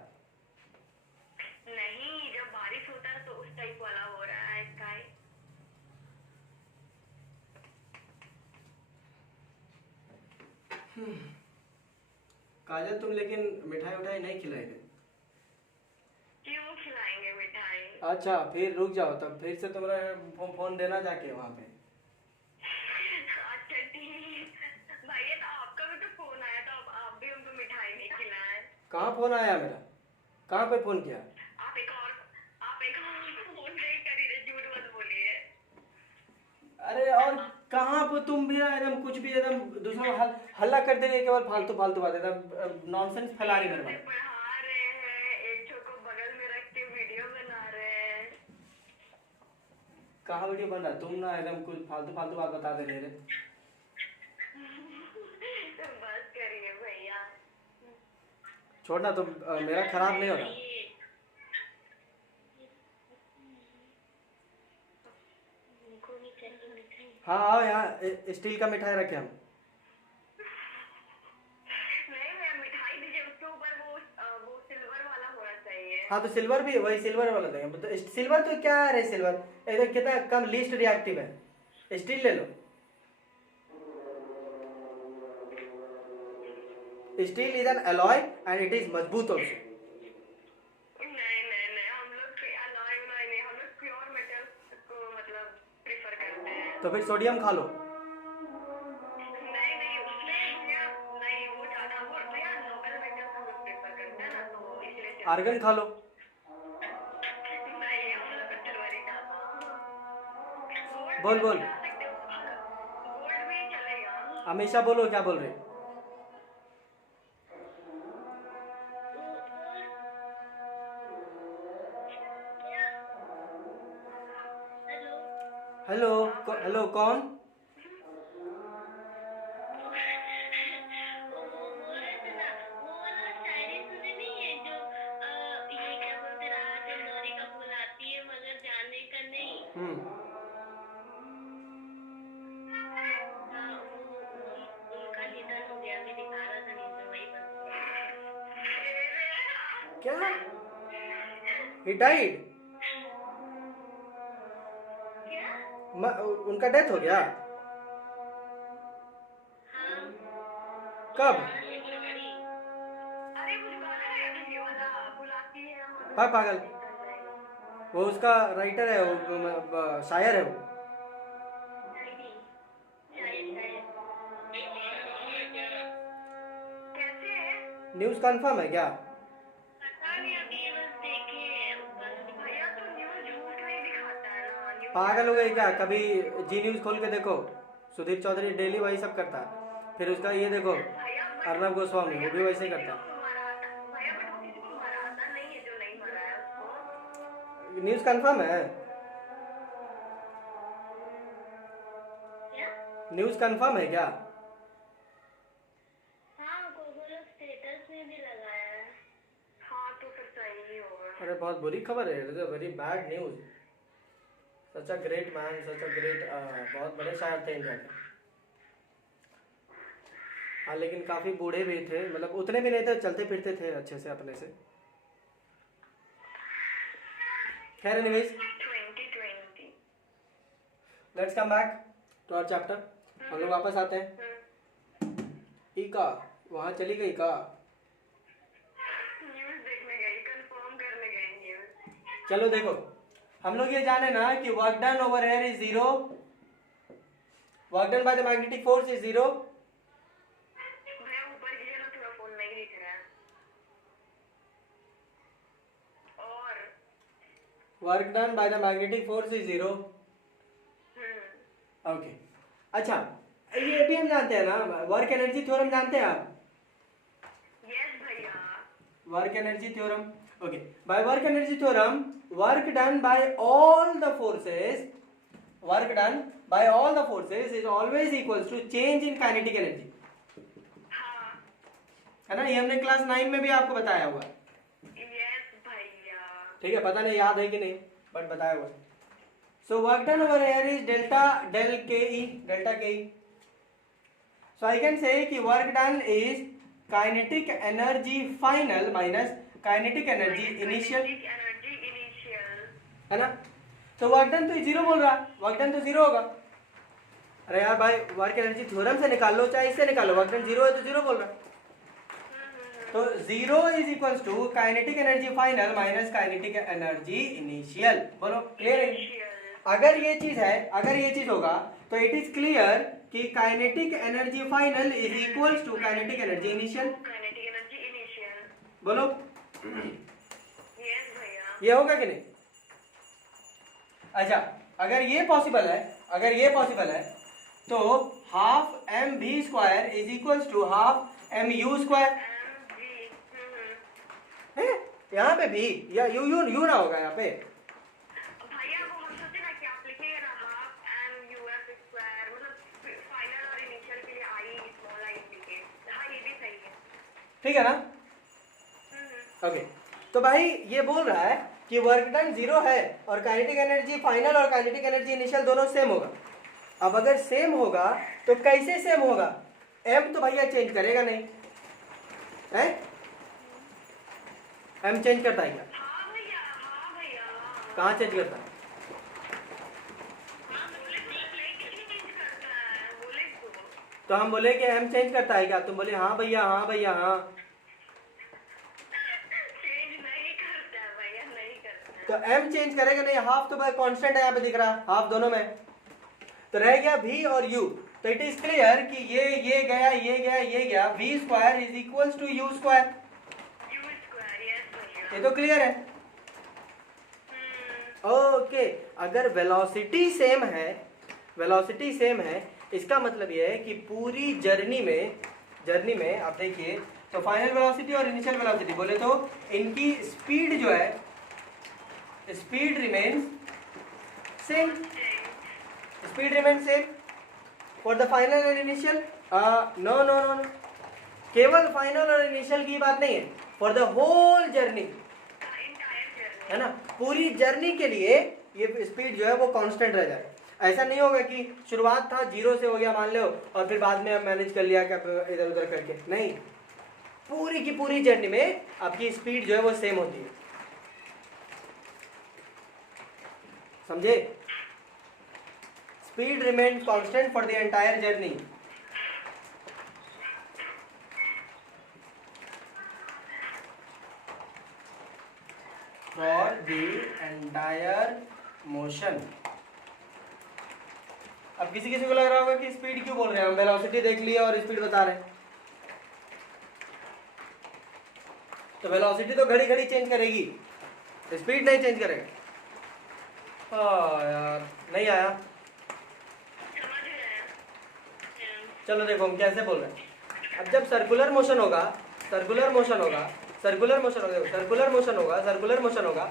नहीं, जब बारिश होता है तो उस टाइप वाला हो रहा है स्काई। काजल, तुम लेकिन मिठाई उठाई नहीं खिलाई थे। क्यों खिलाएंगे मिठाई? अच्छा, फिर रुक जाओ, तब फिर से तुम्हारा फोन देना जाके वहाँ पे। अच्छा ठीक। भैया, तो आपका भी तो फोन आया था, आप भी हमको मिठाई नहीं खिलाए। कहाँ फोन आया मेरा? कहाँ पे फोन किया? आप एक और फोन नहीं करी रहे, झूठ मत बोलिए। अरे और कहाँ पे तुम भी एकदम कुछ भी एकदम दूसरों को हल्ला कर दे रही है, केवल फालतू फालतू बात, एकदम नॉनसेंस फैला रही मेरे मुझे बारे। पढ़ा रहे हैं, एक छो को बगल में रख के वीडियो बना रहे हैं। कहाँ वीडियो बन रहा है? तुम ना एकदम कुछ फालतू फालतू बात बता दे रहे थे। तो बस करिए भैया। छोड़ना, तुम मेरा खराब नहीं हो रहा। उनको नहीं चाहिए मिठाई। हाँ आओ, यहाँ स्टील का मिठाई रखे हम। नहीं भैया, मिठाई दीजिए, उसके ऊपर वो सिल्वर वाला होना चाहिए। हाँ तो सिल्वर भी, वही सिल्वर वाला देंगे। तो सिल्वर तो क्या है रे, सिल्वर एकदम कितना कम लीस्ट रिएक्टिव है। स्टील ले लो। Steel is an alloy and it is मजबूत ऑल्सो। नहीं, हम लोग alloy नहीं, हम लोग प्योर मेटल को मतलब प्रेफर करते हैं। तो फिर सोडियम खा लो। नहीं नहीं उसमें भैया नहीं वो ज्यादा वो भैया नोबेल मेटल हम लोग प्रेफर करते हैं ना तो इसलिए आर्गन खा लो। नहीं हम लोग को सिल्वर ही खाता। गोल्ड बोल बोल, खा सकते हो गोल्ड भी चलेगा। हमेशा बोलो क्या बोल रहे। हेलो हेलो हेलो कौन? वो बोल रहे थे ना, वो वाला शायरी सुने नहीं है जो ये क्या बोलते, रात इंदौरी का बुलाती है मगर जाने का नहीं। हाँ उनका निधन हो गया, अभी दिखा रहा था न्यूज़ में, वही बस। क्या? He died? क्या? उनका डेथ हो गया? हाँ कब? अरे कुछ गाना है ये वाला बुलाती है हम पागल, वो उसका राइटर है, वो शायर है वो। कैसे है न्यूज़ कंफर्म है क्या? पता नहीं, अभी बस देखे भैया तो न्यूज़ झूठ नहीं दिखाता है ना न्यूज़ पागल हो गई क्या? कभी जी न्यूज़ खोल के देखो, सुधीर चौधरी डेली वही सब करता है। फिर उसका ये देखो भैया अर्नब गोस्वामी, वो भी वैसे ही करता है। भैया बट वो किसी को मराता नहीं है जो नहीं मरा है उसको। न्यूज़ कंफर्म है? क्या? न्यूज़ कंफर्म है क्या? हाँ कोको लोग स्टेटस में भी लगाया है। हाँ तो फिर सही ही होगा। अरे बहुत बुरी खबर है, it is a very bad news. Such a great man, such a great, बहुत बड़े शायर थे इंडिया के। हाँ लेकिन काफ़ी बूढ़े भी थे, मतलब उतने भी नहीं थे, चलते फिरते थे अच्छे से अपने से। खैर anyways, 2020 let's come back to our chapter. हम लोग वापस आते हैं। इका वहाँ चली गई का? न्यूज़ देखने गई, कंफर्म करने गई न्यूज़। चलो देखो, हम लोग ये जाने ना कि work done over here is zero, work done by the magnetic force is zero. भैया ऊपर गिरे ना, थोड़ा फोन नहीं दिख रहा है। और work done by the magnetic force is zero. Hmm okay, अच्छा ये भी हम जानते हैं ना, वर्क एनर्जी थ्योरम जानते हैं आप? यस भैया। Work energy theorem, okay. By work energy theorem, work done by all the forces, work done by all the forces is always equals to change in kinetic energy, हाँ है ना? ये हमने class 9 में भी आपको बताया हुआ है। यस भैया। ठीक है, पता नहीं याद है कि नहीं, बट बताया हुआ है। So work done over here is delta del K E, delta के ई। सो आई कैन से कि work done is kinetic energy final minus kinetic energy initial, energy initial. है ना? तो वर्क डन तो जीरो बोल रहा है, वर्क डन तो जीरो होगा। अरे यार भाई, वर्क एनर्जी थ्योरम से निकाल लो चाहे इससे निकालो, वर्क डन जीरो है तो जीरो बोल रहा है। तो zero is equals to kinetic energy final minus kinetic energy initial. बोलो क्लियर है? अगर ये चीज है, अगर ये चीज होगा तो इट इज क्लियर कि kinetic energy final is equals to kinetic energy initial. Kinetic energy initial. बोलो यस भैया। ये होगा कि नहीं? अच्छा, अगर ये पॉसिबल है, अगर ये पॉसिबल है तो half M V square is equals to half M U square है। यहाँ पे भी या यू यू यू ना होगा यहाँ पे। भैया वो हम सोचे ना कि आप लिखिएगा ना half M U F square, मतलब फाइनल और इनिशियल के लिए आई स्मॉल आई लिखे। हाँ ये भी सही है। ठीक है ना? ओके, तो भाई ये बोल रहा है कि वर्क डन जीरो है और काइनेटिक एनर्जी फाइनल और काइनेटिक एनर्जी इनिशियल दोनों सेम होगा। अब अगर सेम होगा तो कैसे सेम होगा? एम तो भैया चेंज करेगा नहीं है? एम चेंज करता है क्या? हाँ भैया, हाँ भैया। कहाँ चेंज करता है? हाँ बोले चेंज करता है, बोले तो हम बोले कि एम चेंज करता है क्या? तुम बोले हाँ भैया, हाँ भैया, हाँ। चेंज नहीं करता है भैया, नहीं करता। तो एम चेंज करेगा नहीं, हाफ तो भाई कांस्टेंट है यहाँ पे दिख रहा है, हाफ दोनों में। तो रह गया v और u। तो इट इज क्लियर कि ये गया ये गया ये गया, v square is equals to u square. U square, yes भैया। ये तो क्लियर है। ओके, अगर वेलोसिटी सेम है, वेलोसिटी सेम है, इसका मतलब ये है कि पूरी जर्नी में आप देखिए, तो फाइनल वेलोसिटी और इनिशियल वेलोसिटी बोले तो इनकी स्पीड जो है, speed remains same, speed remains same for the final and initial. No no no, केवल फाइनल और इनिशियल की बात नहीं है, फॉर द होल जर्नी, है ना, पूरी जर्नी के लिए ये स्पीड जो है वो कांस्टेंट रह जाए। ऐसा नहीं होगा कि शुरुआत था 0 से हो गया मान लो और फिर बाद में मैनेज कर लिया क्या इधर उधर करके, नहीं, पूरी की पूरी जर्नी में आपकी स्पीड जो है वो सेम होती है, समझे? Speed remains constant for the entire journey. For the entire motion. अब किसी किसी को लग रहा होगा कि स्पीड क्यों बोल रहे हैं हम, वेलोसिटी देख लिया और स्पीड बता रहे हैं। तो वेलोसिटी तो घड़ी घड़ी चेंज करेगी, स्पीड नहीं चेंज करेगा। हाँ यार, नहीं आया। चलो देखो हम कैसे बोल रहे हैं। अब जब सर्कुलर मोशन होगा, सर्कुलर मोशन होगा, सर्कुलर मोशन होगा, सर्कुलर मोशन होगा, सर्कुलर मोशन होगा,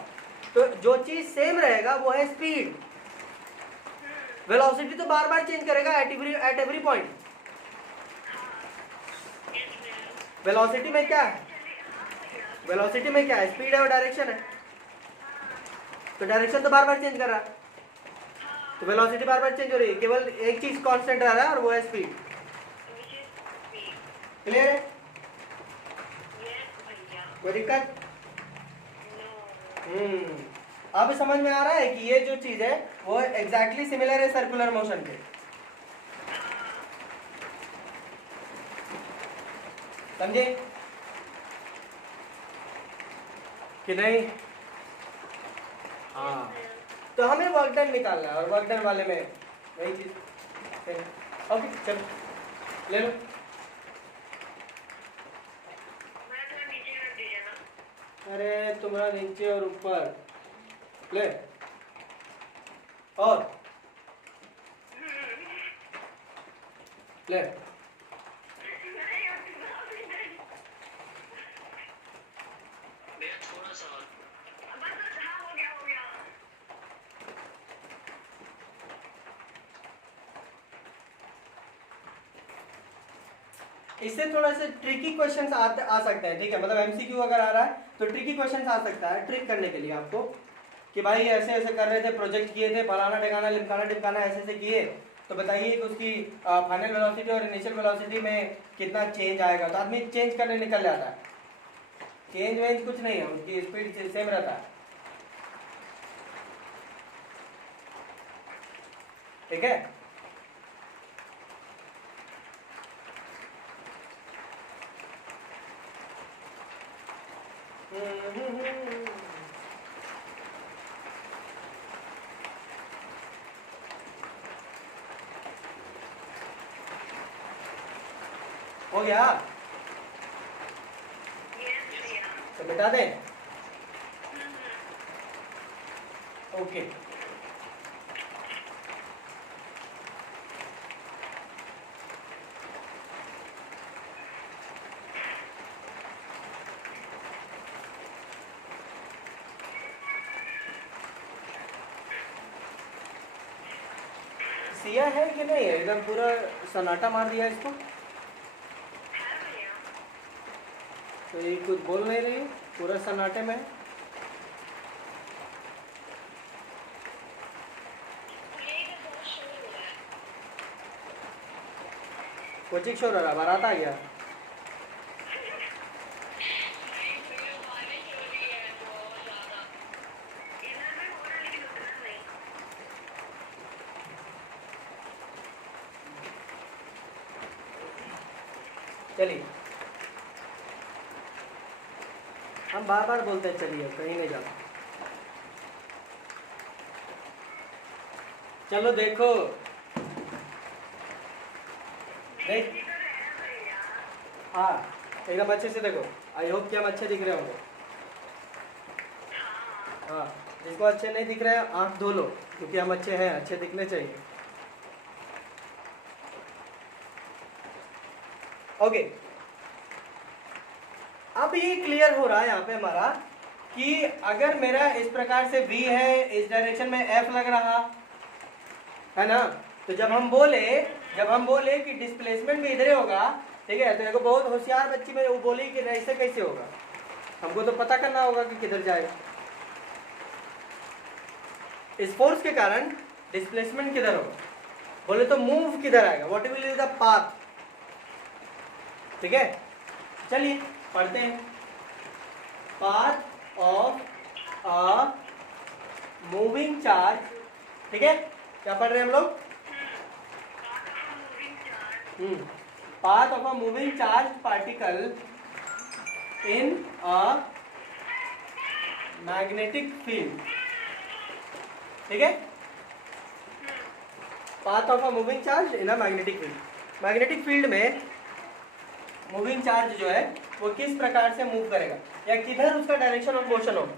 तो जो चीज सेम रहेगा वो है स्पीड। वेलोसिटी तो बार बार चेंज करेगा एट एवरी पॉइंट। वेलोसिटी में क्या है, वेलोसिटी में क्या है, स्पीड है और डायरेक्शन है। तो डायरेक्शन तो बार बार चेंज कर रहा है, तो वेलोसिटी बार बार चेंज हो रही है, केवल एक चीज कांस्टेंट रह रहा है और वो है स्पीड। क्लियर है? कोई दिक्कत? अब समझ में आ रहा है कि ये जो चीज है वो एग्जैक्टली सिमिलर है सर्कुलर मोशन के। समझे कि नहीं? हाँ, तो हमें वर्क डन निकालना है और वर्क डन वाले में वही चीज। ओके चलो ले लो। अरे तुम्हारा नीचे और ऊपर ले, और ले। थोड़ा सा और। इससे थोड़ा सा ट्रिकी क्वेश्चंस आ सकते हैं, ठीक है, मतलब एमसीक्यू अगर आ रहा है तो ट्रिकी क्वेश्चंस आ सकता है ट्रिक करने के लिए आपको, कि भाई ऐसे ऐसे कर रहे थे, प्रोजेक्ट किए थे, फलाना ढिकाना लिमकाना टिमकाना ऐसे ऐसे किए, तो बताइए कि उसकी फाइनल वेलोसिटी और इनिशियल वेलोसिटी में कितना चेंज आएगा। तो आदमी चेंज करने निकल जाता है, चेंज वेंज कुछ नहीं है, उसकी स्पीड सेम रहता है। ठीक है, हो गया? तो बता दें। ओके, सिया है कि नहीं है? एकदम पूरा सन्नाटा मार दिया इसको। तो ये कुछ बोल नहीं रही, पूरा सन्नाटे में। कोचिंग शोर हो रहा, बारात आ गया। चलिए, हम बार बार बोलते हैं, चलिए कहीं नहीं जाता। चलो देखो, देख, हाँ एकदम अच्छे से देखो। आई होप कि हम अच्छे दिख रहे होंगे। हाँ, जिसको अच्छे नहीं दिख रहे हैं आँख धो लो, क्योंकि हम अच्छे हैं, अच्छे दिखने चाहिए। ओके, अब ये क्लियर हो रहा है यहाँ पे हमारा कि अगर मेरा इस प्रकार से V है, इस डायरेक्शन में F लग रहा है ना, तो जब हम बोले कि डिस्प्लेसमेंट भी इधर होगा, ठीक है, तो देखो बहुत होशियार बच्ची में वो बोली कि ऐसे कैसे होगा, हमको तो पता करना होगा कि किधर जाएगा। इस फोर्स के कारण डिस्प्लेसमेंट किधर होगा, बोले तो मूव किधर आएगा, what will be the path. ठीक है, चलिए पढ़ते हैं। Path of a moving charge, ठीक है, क्या पढ़ रहे हैं हम लोग? Path of a moving charge particle in a magnetic field, ठीक है, path of a moving charge in a magnetic field. Magnetic field में मूविंग चार्ज जो है वो किस प्रकार से मूव करेगा, या किधर उसका डायरेक्शन ऑफ मोशन होगा,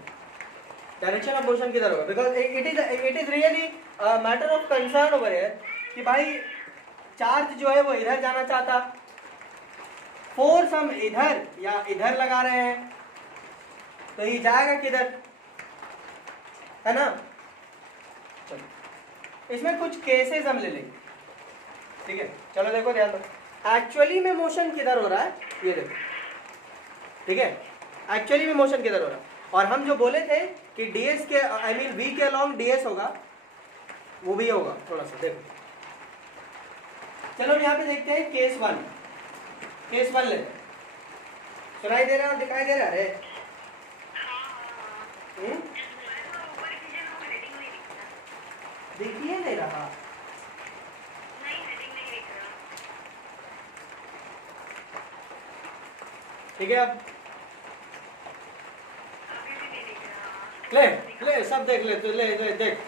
डायरेक्शन ऑफ मोशन किधर होगा। Because it is really matter of concern over here कि भाई चार्ज जो है वो इधर जाना चाहता, फोर्स हम इधर या इधर लगा रहे हैं, तो ये जाएगा किधर, है ना। चलो इसमें कुछ केसेस हम ले लेंगे, ठीक है। चलो देखो ध्यान दो, एक्चुअली में मोशन किधर हो रहा है, ये देखो, ठीक है, एक्चुअली में मोशन किधर हो रहा है। और हम जो बोले थे कि ds के आई मीन v के अलॉन्ग ds होगा, वो भी होगा थोड़ा सा, देखो। चलो यहाँ पे देखते हैं केस वन ले, सुनाई दे रहा है, दिखाई दे रहा है? देखिए दे रहा, ठीक है। अब ले सब देख ले, तो ले देख,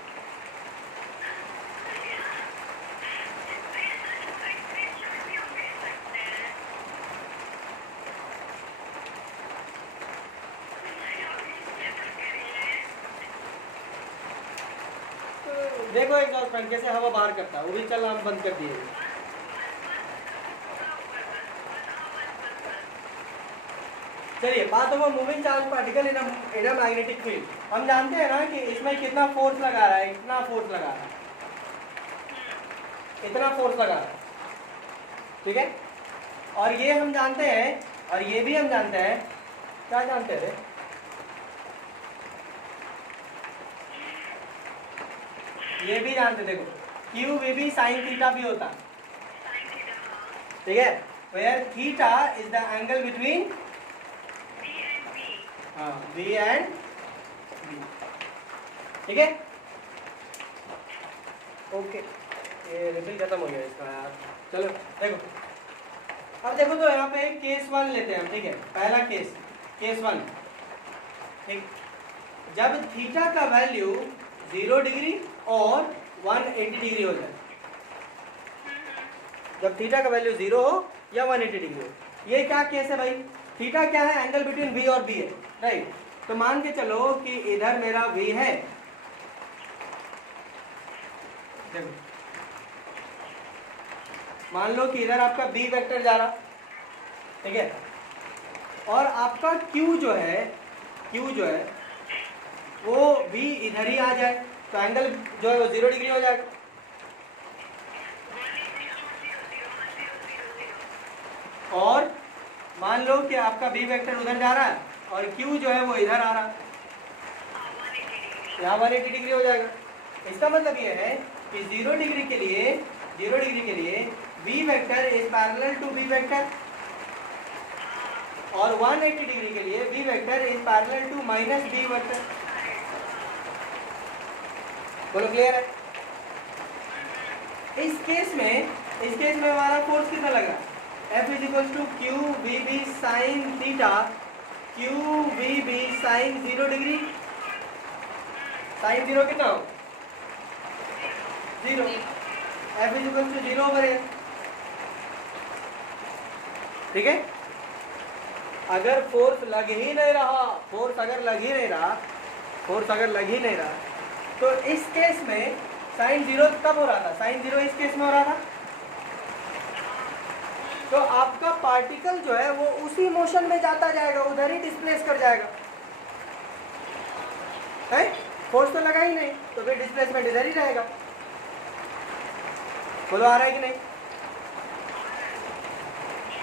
देखो एक और फ्रेंड कैसे हवा बाहर करता है, वो भी चल हम बंद कर दिए। चलिए, path of a moving charge particle in a magnetic field, हम जानते हैं ना कि इसमें कितना फोर्स लगा रहा है, इतना फोर्स लगा रहा है, इतना फोर्स लगा रहा है, ठीक है। और ये हम जानते हैं, और ये भी हम जानते हैं, क्या जानते हैं, ये भी जानते, देखो Q V B sine theta भी होता, ठीक है, where theta is the angle between V and B, ठीक है। ओके, ये रिफिल खत्म हो गया इसका यार। चलो देखो, अब देखो तो यहाँ पे केस वन लेते हैं हम, ठीक है, पहला केस वन, ठीक। जब थीटा का वैल्यू 0 डिग्री और 180 डिग्री हो जाए, जब थीटा का वैल्यू 0 हो या 180 डिग्री हो, ये क्या केस है भाई? थीटा क्या है? एंगल बिटवीन V और B है, राइट। तो मान के चलो कि इधर मेरा V है, देखो मान लो कि इधर आपका B वेक्टर जा रहा, ठीक है, और आपका Q जो है वो V इधर ही आ जाए, तो एंगल जो है वो 0 डिग्री हो जाएगा। और मान लो कि आपका B वेक्टर उधर जा रहा है और Q जो है वो इधर आ रहा है, यहाँ 180 डिग्री हो जाएगा। इसका मतलब ये है कि 0 डिग्री के लिए V vector is parallel to B vector, और 180 डिग्री के लिए V vector is parallel to minus B vector. बोलो क्लियर है? इस केस में हमारा फोर्स कितना लग रहा है? F is equal to Q V B sine theta, Q V B sine 0 degree, sine 0 कितना हो? 0। F is equal to 0 over है, ठीक है, अगर फोर्स लग ही नहीं रहा, फोर्स अगर लग ही नहीं रहा, फोर्स अगर लग ही नहीं रहा, तो इस केस में साइन जीरो कब हो रहा था? साइन जीरो इस केस में हो रहा था। तो आपका पार्टिकल जो है वो उसी मोशन में जाता जाएगा, उधर ही डिस्प्लेस कर जाएगा, है? फोर्स तो लगा ही नहीं, तो फिर डिस्प्लेसमेंट इधर ही रहेगा। बोलो आ रहा है कि नहीं?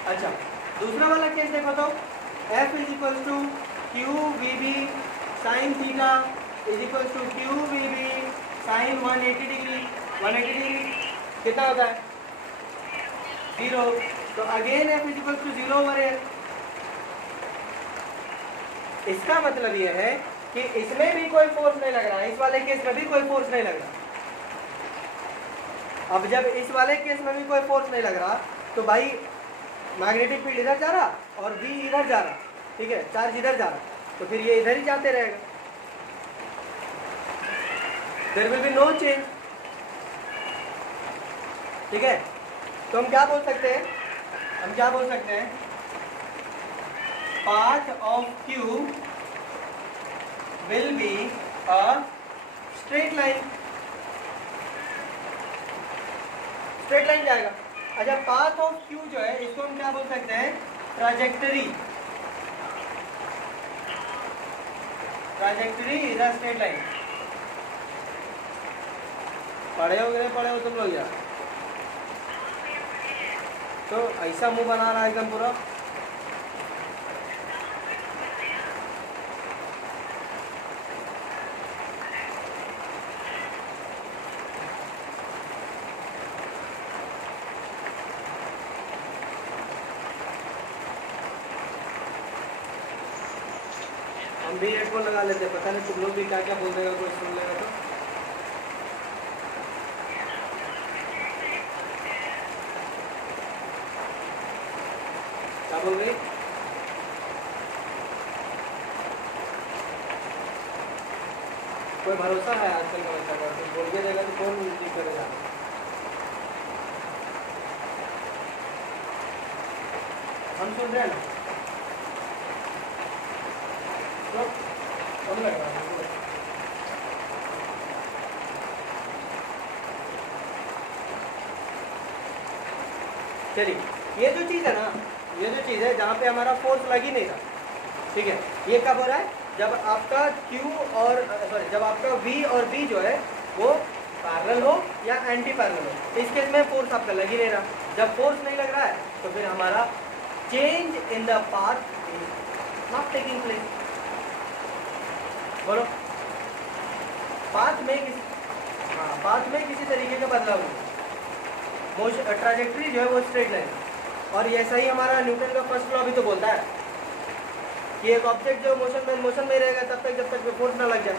अच्छा, दूसरा वाला केस देखो तो F is equal to Q V B sine theta is equal to Q V B sine 180 degree. 180 degree कितना होता है? 0। तो again F is equal to 0 over here. इसका मतलब यह है कि इसमें भी कोई फोर्स नहीं लग रहा है, इस वाले केस में भी कोई फोर्स नहीं लग रहा। अब जब इस वाले केस में भी कोई फोर्स नहीं लग रहा, तो भाई मैग्नेटिक फील्ड इधर जा रहा और V इधर जा रहा, ठीक है, चार्ज इधर जा रहा, तो फिर ये इधर ही जाते रहेगा, there will be no change. ठीक है, तो हम क्या बोल सकते हैं? हम क्या बोल सकते हैं? Path of Q will be a straight line. Straight line जाएगा। अच्छा, पाथ ऑफ Q जो है इसको हम क्या बोल सकते हैं? Trajectory. Trajectory is a straight line. पढ़े हो गए? पढ़े हो तुम लोग यार? तो ऐसा मुंह बना रहा है एकदम पूरा। हम भी हेडफोन लगा लेते, पता नहीं तुम लोग भी क्या क्या बोल देगा, कोई सुन लेगा तो। क्या बोल गई? कोई भरोसा है आजकल का बच्चा का? तो बोल के देगा तो कौन चीज करेगा? हम सुन रहे हैं ना? तो कम लग रहा है। चलिए, ये जो चीज़ है ना, ये जो चीज़ है जहाँ पे हमारा फोर्स लग ही नहीं रहा, ठीक है, ये कब हो रहा है? जब आपका Q और सॉरी जब आपका V और B जो है वो पैरेलल हो या एंटी पैरेलल हो। इस केस में फोर्स आपका लग ही नहीं रहा। जब फोर्स नहीं लग रहा है तो फिर हमारा change in the path is not taking place. बोलो, पाथ में किसी तरीके का बदलाव नहीं। ट्रैजेक्टरी जो है वो स्ट्रेट लाइन। और ऐसा ही हमारा न्यूटन का फर्स्ट लॉ भी तो बोलता है कि एक ऑब्जेक्ट जो मोशन में रहेगा तब तक जब तक फोर्स ना लग जाए।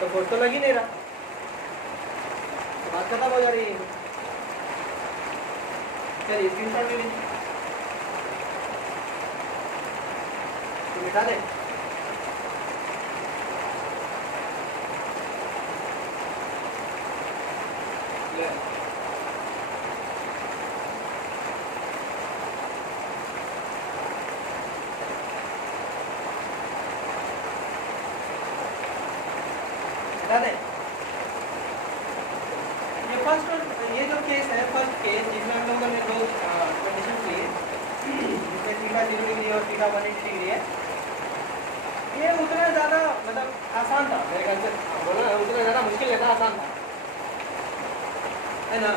तो फोर्स तो लग ही नहीं रहा, बात खत्म हो जा रही है। चलिए स्क्रीनशॉट ले लीजिए, तो मिटा दें। ये फर्स्ट, ये जो केस है, फर्स्ट केस जिसमें हम लोगों ने दो कंडीशन लिए, जिसमें थीटा 0 डिग्री और थीटा 180 डिग्री है, ये उतना ज़्यादा मतलब आसान था मेरे ख्याल से। बोला उतना ज़्यादा मुश्किल नहीं था, आसान था, है ना?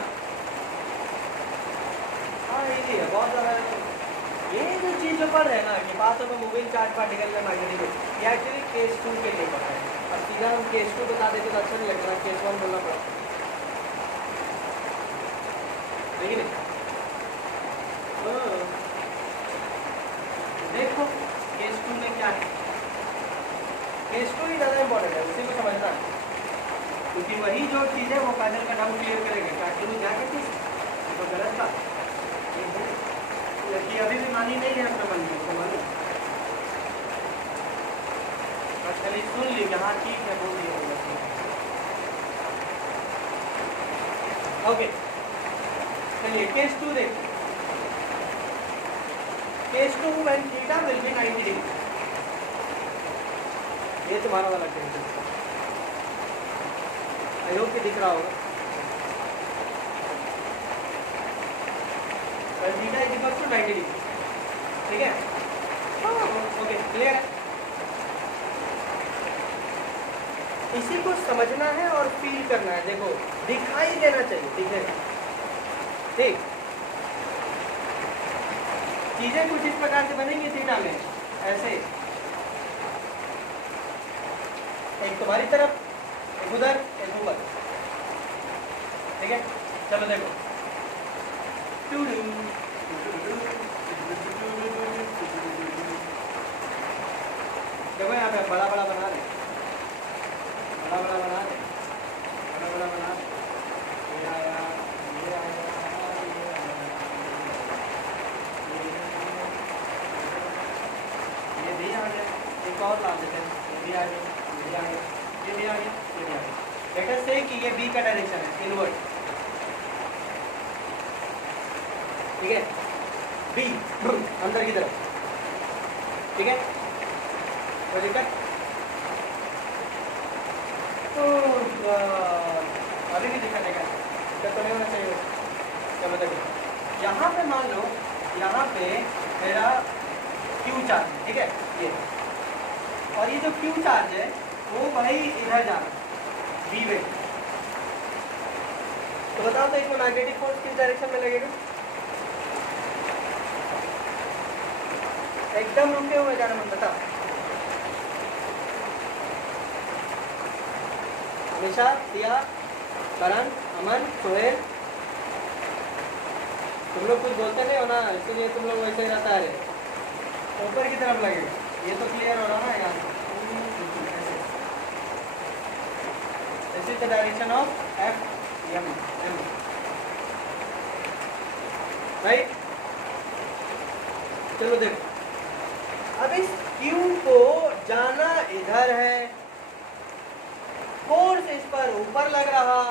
हाँ इजी है, बहुत ज़्यादा। ये जो चीज़ जो पढ़ रहे हैं ना कि पास ऑफ मूविंग चार्ज पार्टिकल का मैग्नेटिक, ये एक्चुअली केस 2 के लिए पढ़ा है। अब सीधा हम केस 2 बता देते तो अच्छा नहीं लगता, केस 1 बोलना पड़ा, लेकिन देखो केस 2 में क्या है। केस 2 ही ज़्यादा इम्पोर्टेंट है, उसी को समझना है, क्योंकि वही जो चीज़ है वो पैदल का डाउट क्लियर करेंगे। क्या क्यों क्या कहती है तो गलत था, लड़की अभी भी मानी नहीं है अपने मन में, तो मानी बस चलिए सुन ली कि हाँ ठीक है बोल दिया। ओके चलिए केस 2 देखिए। Case 2 when theta will be 90 degree. ये तुम्हारा वाला केस है, आई होप कि दिख रहा होगा। Theta is equal to 90 degree, ठीक है। ओके, क्लियर है। इसी को समझना है और फील करना है। देखो दिखाई देना चाहिए, दिखेगा, ठीक। चीजें कुछ इस प्रकार से बनेंगी थीटा में, ऐसे एक तुम्हारी तरफ, एक उधर, एक ऊपर, ठीक है। चलो देखो, देखो यहाँ पे बड़ा बड़ा बना रहे, बड़ा बड़ा बना रहे, बड़ा बड़ा बना रहे। ये आया, ये आया, ये भी आ गया। एक और ला देते हैं, ये भी आ गया, ये भी आ गया, ये भी आ गया, ये भी आ गया। लेट अस से कि ये बी का डायरेक्शन है, इनवर्ट, ठीक है। बी अंदर की तरफ, ठीक है। कोई दिक्कत? अभी भी दिक्कत है क्या? दिक्कत तो नहीं होना चाहिए। क्या बताइए, यहाँ पे मान लो, यहाँ पे मेरा क्यू चार्ज है, ठीक है, ये। और ये जो क्यू चार्ज है वो भाई इधर जा रहा है, बी वे। तो बताओ तो इसमें मैग्नेटिक फोर्स किस डायरेक्शन में लगेगा? एकदम रुके हुए जाना मत, बताओ। हमेशा दिया, करण, अमन, सोहेल, तुम लोग कुछ बोलते नहीं हो ना, इसलिए तुम लोग वैसे ही रहता है। ऊपर की तरफ लगेगा, ये तो क्लियर हो रहा है यहाँ से। This is the direction of F M M, right. चलो देखो, अब इस क्यू को जाना इधर है, फोर्स इस पर ऊपर लग रहा,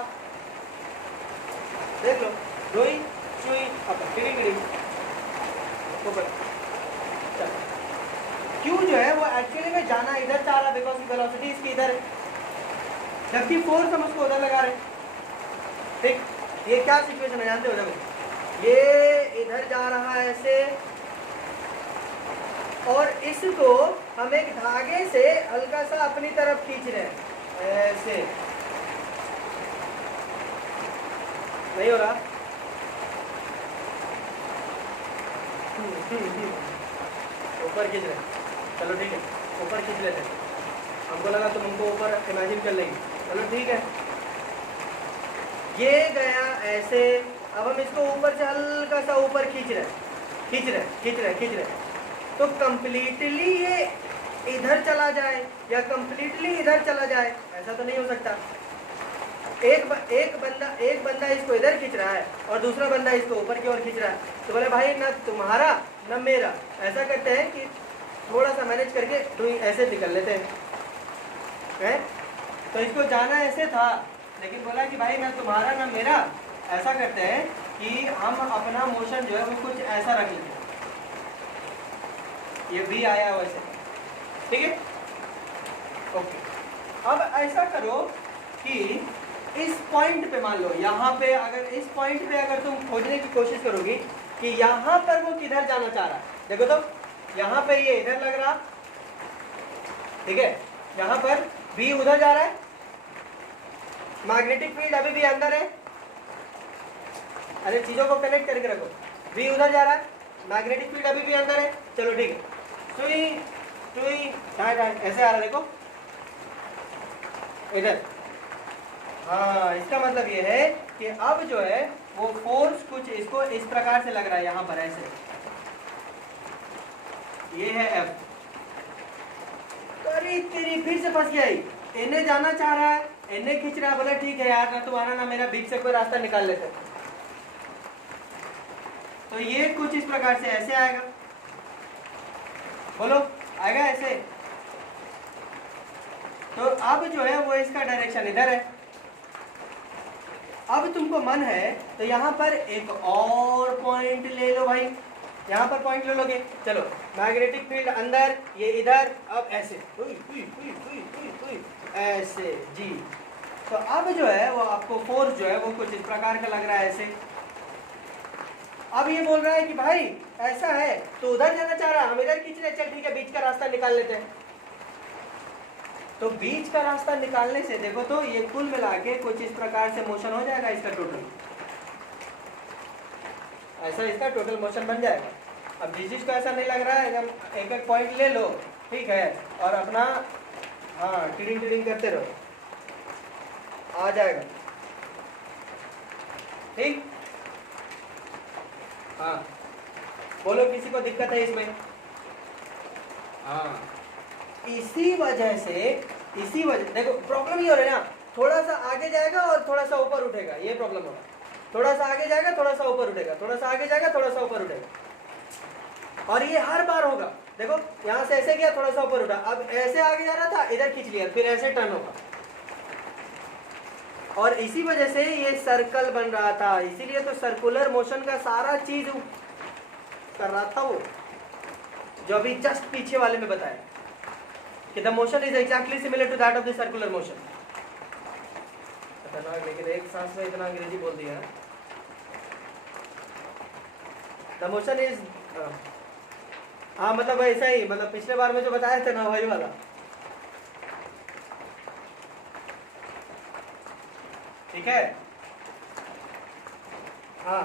देख लो, रुई चुई अपर गिरी ऊपर। चलो, क्यू जो है वो एक्चुअली में जाना इधर चाह रहा, बिकॉज वेलोसिटी इसकी इधर है, जबकि फोर्स हम उसको उधर लगा रहे हैं, ठीक। ये क्या सिचुएशन है जानते हो? जब ये इधर जा रहा है ऐसे, और इसको हम एक धागे से हल्का सा अपनी तरफ खींच रहे हैं, ऐसे। नहीं हो रहा? ऊपर खींच रहे हैं, चलो ठीक है, ऊपर खींच लेते हैं। हमको लगा तुम हमको ऊपर इमेजिन कर लेंगे, चलो ठीक है। ये गया ऐसे, अब हम इसको ऊपर से हल्का सा ऊपर खींच रहे हैं, खींच रहे हैं, खींच रहे हैं, खींच रहे हैं। तो कंप्लीटली ये इधर चला जाए या कंप्लीटली इधर चला जाए, ऐसा तो नहीं हो सकता। एक बंदा इसको इधर खींच रहा है और दूसरा बंदा इसको ऊपर की ओर खींच रहा है, तो बोले भाई ना तुम्हारा ना मेरा। ऐसा करते हैं कि थोड़ा सा मैनेज करके ऐसे निकल लेते हैं। तो इसको जाना ऐसे था, लेकिन बोला कि भाई ना तुम्हारा ना मेरा, ऐसा करते हैं कि हम अपना मोशन जो है वो कुछ ऐसा रख लेते हैं। ये भी आया वैसे, ठीक है, ओके। अब ऐसा करो कि इस पॉइंट पे, मान लो यहाँ पे, अगर इस पॉइंट पे अगर तुम खोजने की कोशिश करोगी कि यहाँ पर वो किधर जाना चाह रहा है, देखो तो यहाँ पे ये इधर लग रहा, ठीक है, यहाँ पर बी उधर जा रहा है, मैग्नेटिक फील्ड अभी भी अंदर है। अरे चीजों को कनेक्ट करके रखो, बी उधर जा रहा है, मैग्नेटिक फील्ड अभी भी अंदर है, चलो ठीक है। सुई सुई ऐसे आ रहा, देखो इधर। हाँ, इसका मतलब ये है कि अब जो है वो फोर्स कुछ इसको इस प्रकार से लग रहा है, यहाँ पर ऐसे, ये है एफ। अरे तेरी फिर से फंस गया, इन्हें जाना चाह रहा है, इन्हें खींच रहा है, बोला ठीक है यार, ना तुम्हारा ना मेरा, बीच से कोई रास्ता निकाल लेते। तो ये कुछ इस प्रकार से ऐसे आएगा, बोलो आएगा ऐसे। तो अब जो है वो इसका डायरेक्शन इधर है। अब तुमको मन है तो यहाँ पर एक और पॉइंट ले लो भाई, यहाँ पर पॉइंट ले लोगे। चलो मैग्नेटिक फील्ड अंदर, ये इधर, अब ऐसे ऐसे जी। तो अब जो है वो आपको फोर्स जो है वो कुछ इस प्रकार का लग रहा है ऐसे। अब ये बोल रहा है कि भाई ऐसा है तो उधर जाना चाह रहा, हम इधर खींच रहे, चल ठीक है बीच का रास्ता निकाल लेते हैं। तो बीच का रास्ता निकालने से देखो तो ये कुल मिला के कुछ इस प्रकार से मोशन हो जाएगा इसका टोटल, ऐसा इसका टोटल मोशन बन जाएगा। अब जिस चीज को ऐसा नहीं लग रहा है, जब एक एक पॉइंट ले लो ठीक है, और अपना हाँ टिडिंग टिडिंग करते रहो, आ जाएगा ठीक। हाँ बोलो किसी को दिक्कत है इसमें? हाँ इसी वजह देखो प्रॉब्लम ये हो रहा है ना, थोड़ा सा आगे जाएगा और थोड़ा सा ऊपर उठेगा, ये प्रॉब्लम होगा। थोड़ा सा आगे जाएगा, थोड़ा सा ऊपर उठेगा, थोड़ा सा आगे जाएगा, थोड़ा सा ऊपर उठेगा, और ये हर बार होगा। देखो यहाँ से ऐसे गया, थोड़ा सा ऊपर उठा, अब ऐसे आगे जा रहा था, इधर खींच लिया, फिर ऐसे टर्न होगा, और इसी वजह से ये सर्कल बन रहा था। इसीलिए तो सर्कुलर मोशन का सारा चीज कर रहा था वो, जो अभी जस्ट पीछे वाले में बताया कि the motion is exactly similar to that of the circular motion. खतरनाक, लेकिन एक सांस में इतना अंग्रेजी बोल दिया। द मोशन इज हाँ मतलब ऐसा ही, मतलब पिछले बार में जो बताया था ना वही वाला, ठीक है। हाँ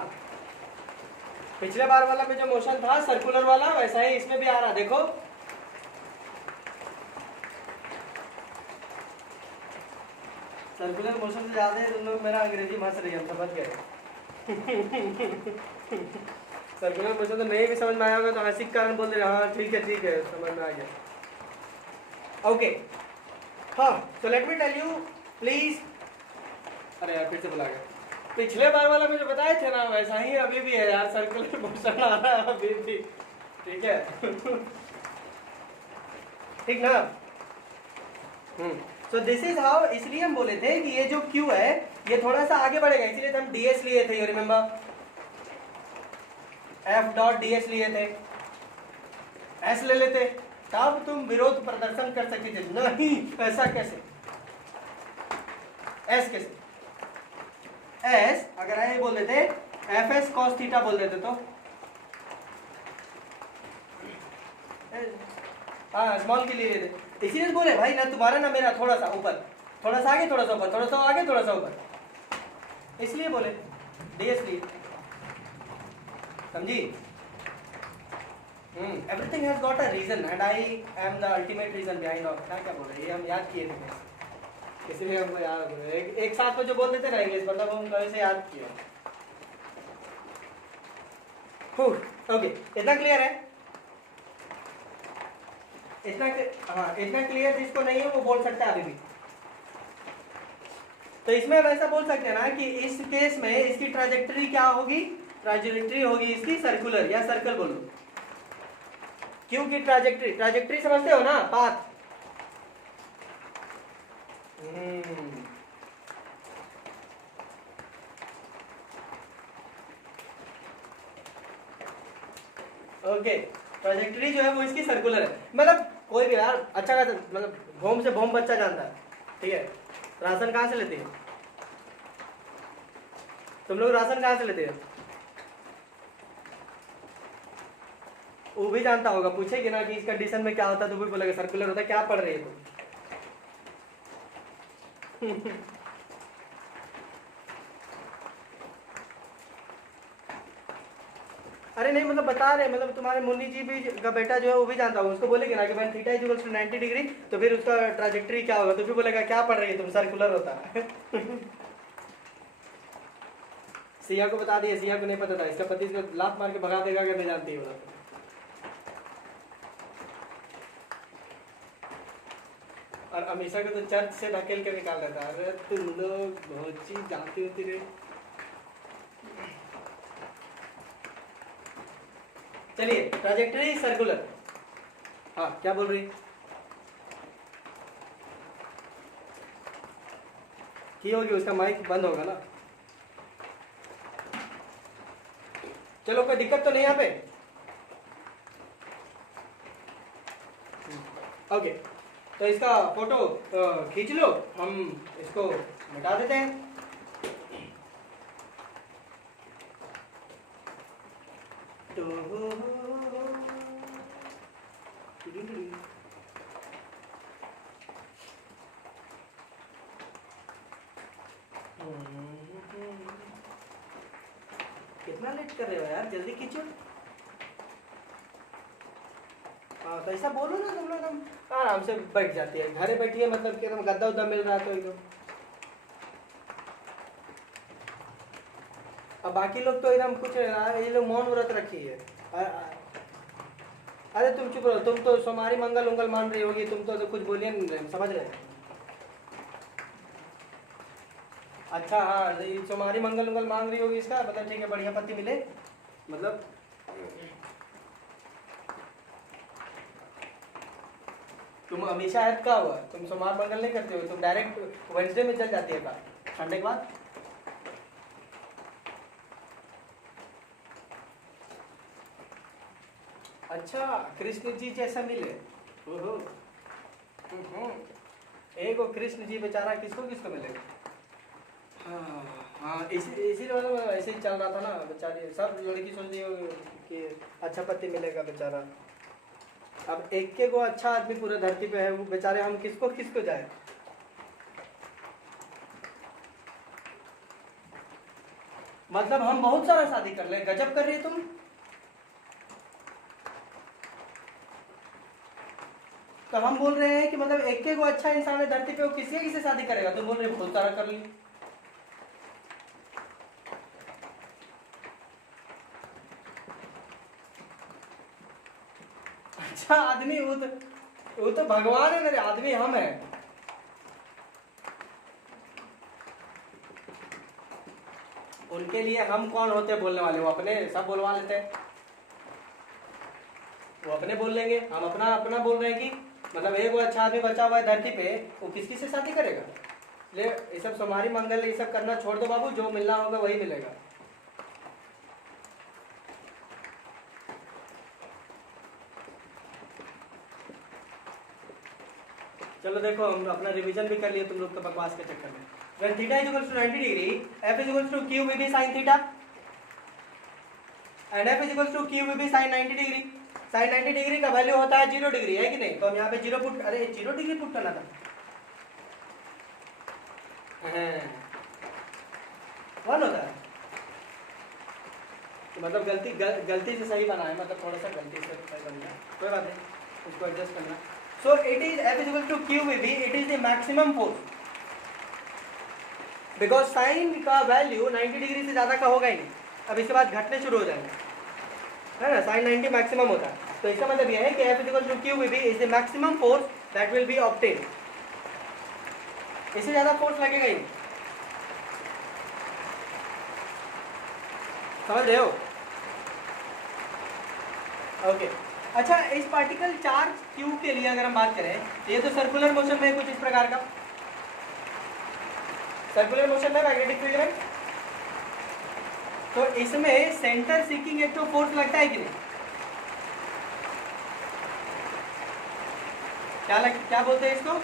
पिछले बार वाला में जो मोशन था सर्कुलर वाला, वैसा ही इसमें भी आ रहा, देखो सर्कुलर मोशन से ज्यादा तुम लोग मेरा अंग्रेजी हंस रही है, समझ गए। सर्कुलर मोशन तो नहीं भी समझ में आया होगा तो हंसी के कारण बोल दे रहे हाँ ठीक है समझ में आ गया। ओके हाँ, तो let me tell you please. अरे यार फिर से बुला गया। पिछले बार वाला में जो बताए थे ना वैसा ही अभी भी है यार, सर्कुलर मोशन आ रहा है अभी भी, ठीक है। ठीक ना। सो दिस इज हाउ, इसलिए हम बोले थे कि ये जो Q है ये थोड़ा सा आगे बढ़ेगा, इसलिए हम ds लिए थे, you remember F dot ds लिए थे, S ले लेते तब तुम विरोध प्रदर्शन कर सकते थे। नहीं ऐसा कैसे, S कैसे, S अगर ये बोल देते fs cos थीटा बोल देते तो हाँ स्मॉल के लिए थे, इसीलिए बोले भाई ना तुम्हारा ना मेरा, थोड़ा सा ऊपर, थोड़ा सा आगे, थोड़ा सा ऊपर, थोड़ा सा आगे, थोड़ा सा ऊपर, इसलिए बोले ds लिए, समझी। Everything has got a reason and I am the ultimate reason behind all. क्या बोल रहे हैं, ये हम याद किए थे, इसीलिए हमको याद है। एक साथ में जो बोल देते ना इंग्लिश, मतलब हम कैसे याद किए। ओके इतना क्लियर है, इतना हाँ इतना क्लियर जिसको नहीं है वो बोल सकता है अभी भी। तो इसमें वैसा बोल सकते हैं ना कि इस केस में इसकी ट्राजेक्टरी क्या होगी, ट्राजेक्टरी होगी इसकी सर्कुलर या सर्कल बोलो। क्यों की ट्राजेक्टरी समझते हो ना, पाथ। ओके ट्राजेक्टरी जो है वो इसकी सर्कुलर है, मतलब कोई भी यार अच्छा खासा, मतलब भोम से भोम बच्चा जानता है, ठीक है। राशन कहाँ से लेते हैं तुम लोग, राशन कहाँ से लेते हैं? वो भी जानता होगा, पूछेगी ना कि इस कंडीशन में क्या होता है तो भी बोलेगा सर्कुलर होता है। क्या पढ़ रही है तुम? अरे नहीं मतलब बता रहे, मतलब तुम्हारे मुन्नी जी भी का बेटा जो है वो भी जानता होगा, उसको बोलेगे ना कि भाई theta is equals to 90 degree, तो फिर उसका ट्राजेक्टरी क्या होगा, तो भी बोलेगा क्या पढ़ रही है तुम, सर्कुलर होता है। सिया को बता दिया, सिया को नहीं पता था, इसका पति इसको लात मार के भगा देगा अगर नहीं जानती है। और अमीषा को तो चर्च से धकेल के निकाल देता है। अरे तुम लोग बहुत चीज जानती होती रे। चलिए ट्राजेक्टरी सर्कुलर, हाँ क्या बोल रही की होगी, उसका माइक बंद होगा ना। चलो कोई दिक्कत तो नहीं यहाँ पे, ओके, तो इसका फोटो खींच लो, हम इसको मिटा देते हैं। तो कितना लेट कर रहे हो यार, जल्दी खींचो। हाँ तो ऐसा बोलो ना तुम लोग, एकदम आराम से बैठ जाती है, घरे बैठी है मतलब कि एकदम गद्दा उद्दा मिल रहा है तो एकदम। अब बाकी लोग तो एकदम कुछ, ये लोग मौन व्रत रखी है। अरे तुम चुप रहो, तुम तो सोमवारी मंगल उंगल मान रही होगी, तुम तो कुछ बोलिए नहीं, समझ रहे हैं। अच्छा हाँ, ये सोमवारी मंगल उंगल मांग रही होगी, इसका मतलब ठीक है, बढ़िया पति मिले मतलब। तुम हमेशा ऐप का हुआ, तुम सोमवार मंगल नहीं करते हो, तुम डायरेक्ट वेडनेसडे में चल जाती है का संडे के बाद। अच्छा, कृष्ण जी जैसा मिले। ओहो, एगो कृष्ण जी बेचारा किसको किसको मिलेगा। हाँ हाँ, इसी मतलब ऐसे ही चल रहा था ना, बेचारी सब लड़की सोच रही होगी कि अच्छा पति मिलेगा बेचारा। अब एक के को अच्छा आदमी पूरे धरती पे है, वो बेचारे हम किसको किसको जाए। मतलब हम बहुत सारा शादी कर ले, गजब कर रही है तुम। तो हम बोल रहे हैं कि मतलब एक के को अच्छा इंसान है धरती पे, वो किससे शादी करेगा। तुम बोल रहे हो बहुत सारा कर ली। अच्छा आदमी, वो तो भगवान है मेरे, आदमी हम हैं। उनके लिए हम कौन होते बोलने वाले, वो अपने सब बोलवा लेते हैं, वो अपने बोल लेंगे। हम अपना अपना बोल रहे हैं कि मतलब एक वो अच्छा आदमी बचा हुआ है धरती पे, वो किसकी से शादी करेगा। ले ये सब सोमवारी मंगल ये सब करना छोड़ दो बाबू, जो मिलना होगा वही मिलेगा। चलो देखो, हम अपना रिवीजन भी कर लिए, तुम लोग तो बकवास के चक्कर में। When theta is equal to 90 degree, f is equal to q v b sin theta, and f is equal to q v b sin 90 degree. sin 90 degree का वैल्यू होता है 0 डिग्री, है कि नहीं। तो हम यहाँ पे 0 पुट, अरे 0 डिग्री पुट करना था, 1 होता है। तो मतलब गलती से सही बना है, मतलब थोड़ा सा गलती से सही बन गया, कोई बात नहीं, उसको एडजस्ट करना। So it is f is equal to q v b, it is the maximum force, because sin का वैल्यू 90 डिग्री से ज़्यादा का होगा ही नहीं। अब इसके बाद घटने शुरू हो जाएंगे, है ना। sin 90 मैक्सिमम होता है, तो इसका मतलब यह है कि f is equal to q v b is the maximum force that will be obtained। इससे ज़्यादा फोर्स लगेगा ही नहीं, समझ रहे हो। ओके अच्छा, इस पार्टिकल चार्ज q के लिए अगर हम बात करें, ये तो सर्कुलर मोशन में कुछ इस प्रकार का, सर्कुलर मोशन में मैग्नेटिक फील्ड में, तो इसमें सेंटर सीकिंग एक तो फोर्स लगता है कि नहीं। क्या बोलते हैं इसको,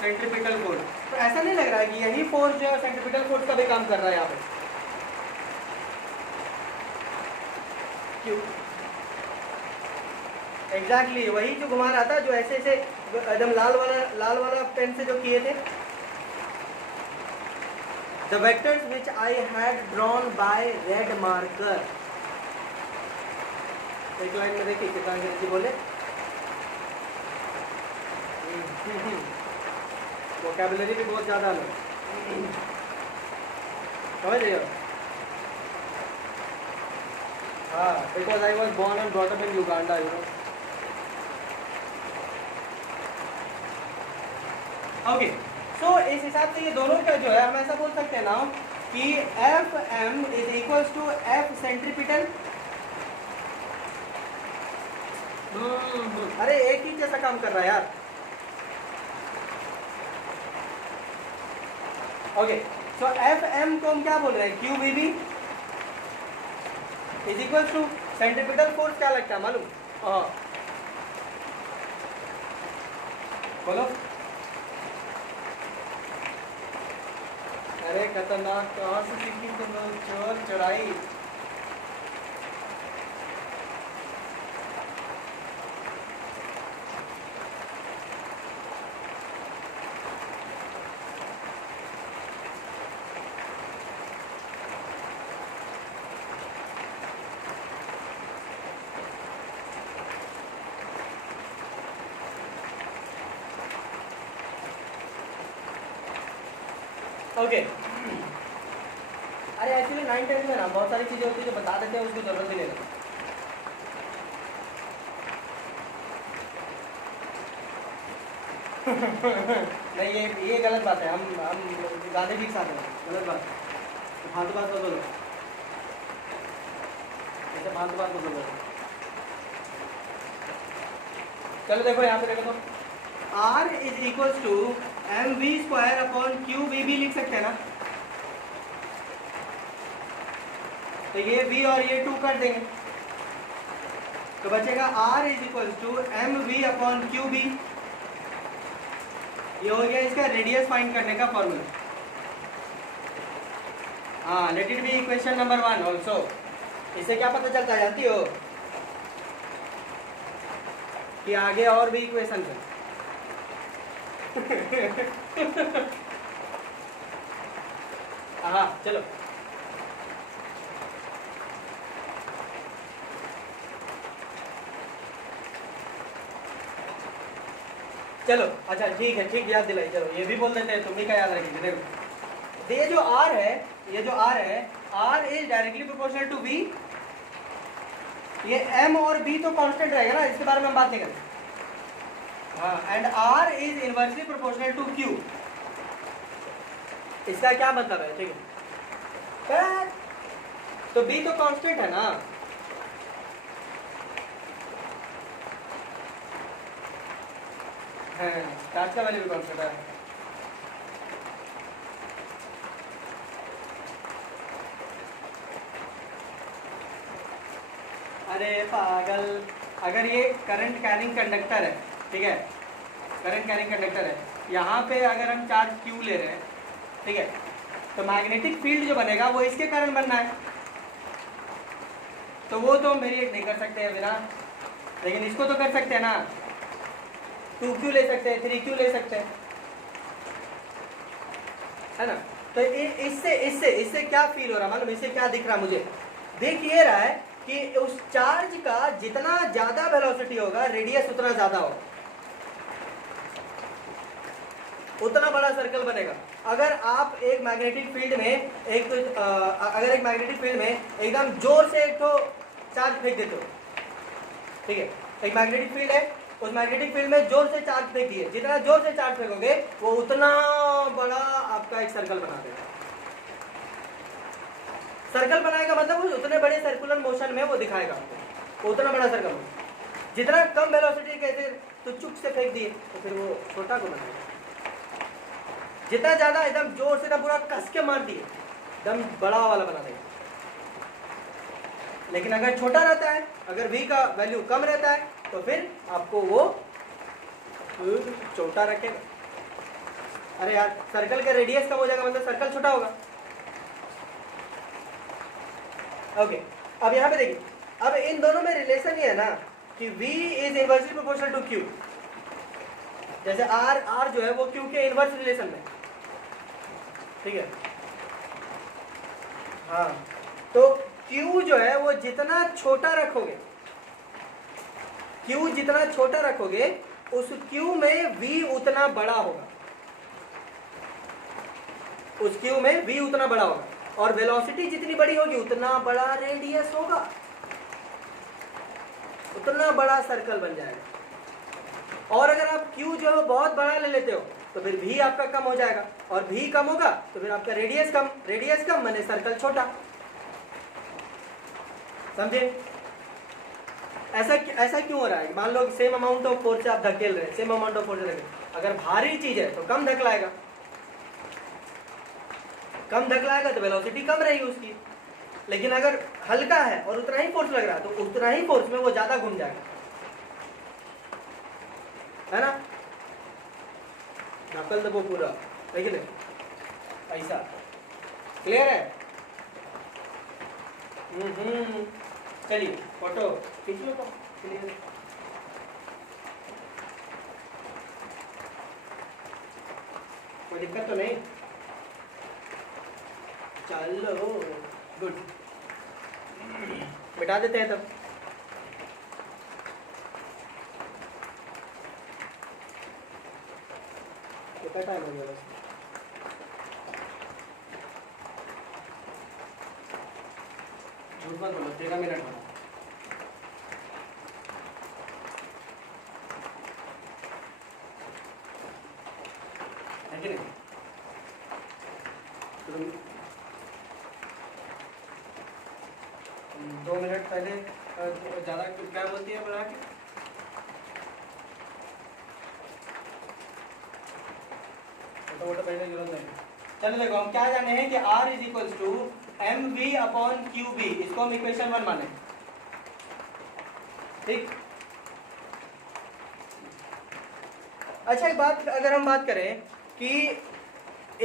सेंट्रीपिटल फोर्स। तो ऐसा नहीं लग रहा है कि यही फोर्स जो है सेंट्रीपिटल फोर्स का भी काम कर रहा है यहाँ पे, क्यों। एग्जैक्टली वही जो घुमा रहा था, जो ऐसे ऐसे एकदम लाल वाला पेन से जो किए थे। The vectors which I had drawn by red marker। एक लाइन में देखिए कितना अंग्रेजी बोले, वोकैबुलरी भी बहुत ज्यादा है, समझ रहे हो। हाँ, because I was born and brought up in Uganda, you know। Okay so इस हिसाब से ये दोनों का जो है हम ऐसा बोल सकते हैं ना कि F M is equals to F centripetal. अरे एक ही जैसा काम कर रहा है यार। ओके सो एफ एम को हम क्या बोल रहे हैं, Q V B is equals to centripetal force क्या लगता है मालूम, बोलो। अरे खतरनाक, कहाँ से सीखी तुम लोग चोर चुराई? ओके अरे एक्चुअली 9-10 में ना बहुत सारी चीज़ें होती है जो बता देते हैं, उसकी जरूरत ही नहीं लगती। नहीं, ये गलत बात है। हम गांधी जी के साथ हैं, गलत बात है। तो फालतू बात मत बोलो, ऐसे फालतू बात मत बोलो। चलो देखो यहाँ पे देखो, तो R is equals to mv² upon QVB लिख सकते हैं ना। तो ये V और ये 2 कर देंगे, तो बचेगा R is equals to mv upon QB। ये हो गया इसका रेडियस फाइंड करने का फॉर्मूला। हाँ, late it B question number 1 also. इससे क्या पता चलता है जानती हो कि आगे और भी इक्वेशन है। हाँ चलो, चलो अच्छा ठीक है, ठीक याद दिलाई। चलो ये भी बोल देते हैं, तुम भी क्या याद रखेंगे। देखो ये जो R है, ये जो R है, R is directly proportional to B। ये M और B तो कांस्टेंट रहेगा ना, इसके बारे में हम बात नहीं करें। हाँ, and R is inversely proportional to Q। इसका क्या मतलब है, ठीक है। तो B तो कांस्टेंट है ना, चार्ज का वैल्यू भी कांस्टेंट है। अरे पागल, अगर ये करंट कैरिंग कंडक्टर है, ठीक है, करंट कैरिंग कंडक्टर है, यहाँ पे अगर हम चार्ज Q ले रहे हैं, ठीक है, तो मैग्नेटिक फील्ड जो बनेगा वो इसके कारण बनना है। तो वो तो हम वेरिएट नहीं कर सकते हैं बिना, लेकिन इसको तो कर सकते हैं ना। 2Q ले सकते हैं, 3Q ले सकते हैं, है ना। तो इससे इससे इससे क्या फील हो रहा, मालूम इससे क्या दिख रहा मुझे? दिख ये रहा है कि उस चार्ज का जितना ज्यादा वेलोसिटी होगा, रेडियस उतना ज्यादा होगा, उतना बड़ा सर्कल बनेगा। अगर आप एक मैग्नेटिक फील्ड में अगर एक मैग्नेटिक फील्ड में एकदम जोर से एक तो चार्ज फेंक देते हो, ठीक है, एक मैग्नेटिक फील्ड है, उस मैग्नेटिक फील्ड में जोर से चार्ज फेंक दिए, जितना जोर से चार्ज फेंकोगे वो उतना बड़ा आपका एक सर्कल बना देगा। सर्कल बनाएगा मतलब वो उतने बड़े सर्कुलर मोशन में वो दिखाएगा आपको, उतना बड़ा सर्कल होगा। जितना कम वेलोसिटी कहते तो चुप से फेंक दिए तो फिर वो छोटा को बनाएगा। जितना ज्यादा एकदम जोर से पूरा कस के मार दिए, एकदम बड़ा वाला बना देगा। लेकिन अगर छोटा रहता है, अगर V का वैल्यू कम रहता है, तो फिर आपको वो छोटा रखेगा। अरे यार, सर्कल का रेडियस कम हो जाएगा मतलब सर्कल छोटा होगा। ओके, अब यहाँ पे देखिए, अब इन दोनों में रिलेशन ये है ना कि V is inversely proportional to Q। जैसे R जो है वो Q के इनवर्स रिलेशन में, ठीक है। हाँ, तो Q जो है वो जितना छोटा रखोगे, Q जितना छोटा रखोगे, उस Q में V उतना बड़ा होगा, उस Q में V उतना बड़ा होगा, और वेलोसिटी जितनी बड़ी होगी उतना बड़ा रेडियस होगा, उतना बड़ा सर्कल बन जाएगा। और अगर आप Q जो है बहुत बड़ा ले लेते हो तो फिर V आपका कम हो जाएगा, और V कम होगा तो फिर आपका रेडियस कम माने सर्कल छोटा। समझे? ऐसा क्यों हो रहा है? मान लो सेम अमाउंट ऑफ फोर्स से आप धकेल रहे हैं, सेम अमाउंट ऑफ फोर्स से धकेल, अगर भारी चीज है तो कम धकलाएगा, कम धकलाएगा तो वेलोसिटी कम रहेगी उसकी। लेकिन अगर हल्का है और उतना ही फोर्स लग रहा है तो उतना ही फोर्स में वो ज्यादा घूम जाएगा, है ना। नकल दबो पूरा, है कि नहीं? ऐसा क्लियर है? चलिए फोटो खींच लो तो क्लियर। कोई दिक्कत तो नहीं? चलो गुड, मिटा देते हैं तब। कितना टाइम हो गया? झूठ मत बोलो, 13 मिनट हो। है कि नहीं? तो 2 मिनट पहले ज़्यादा क्या बोलती है बना के? फोटो पहले जरूरत नहीं। चलो देखो, हम क्या जाने हैं कि R is equal to mv upon qb, इसको हम इक्वेशन 1 माने, ठीक। अच्छा, एक बात अगर हम बात करें कि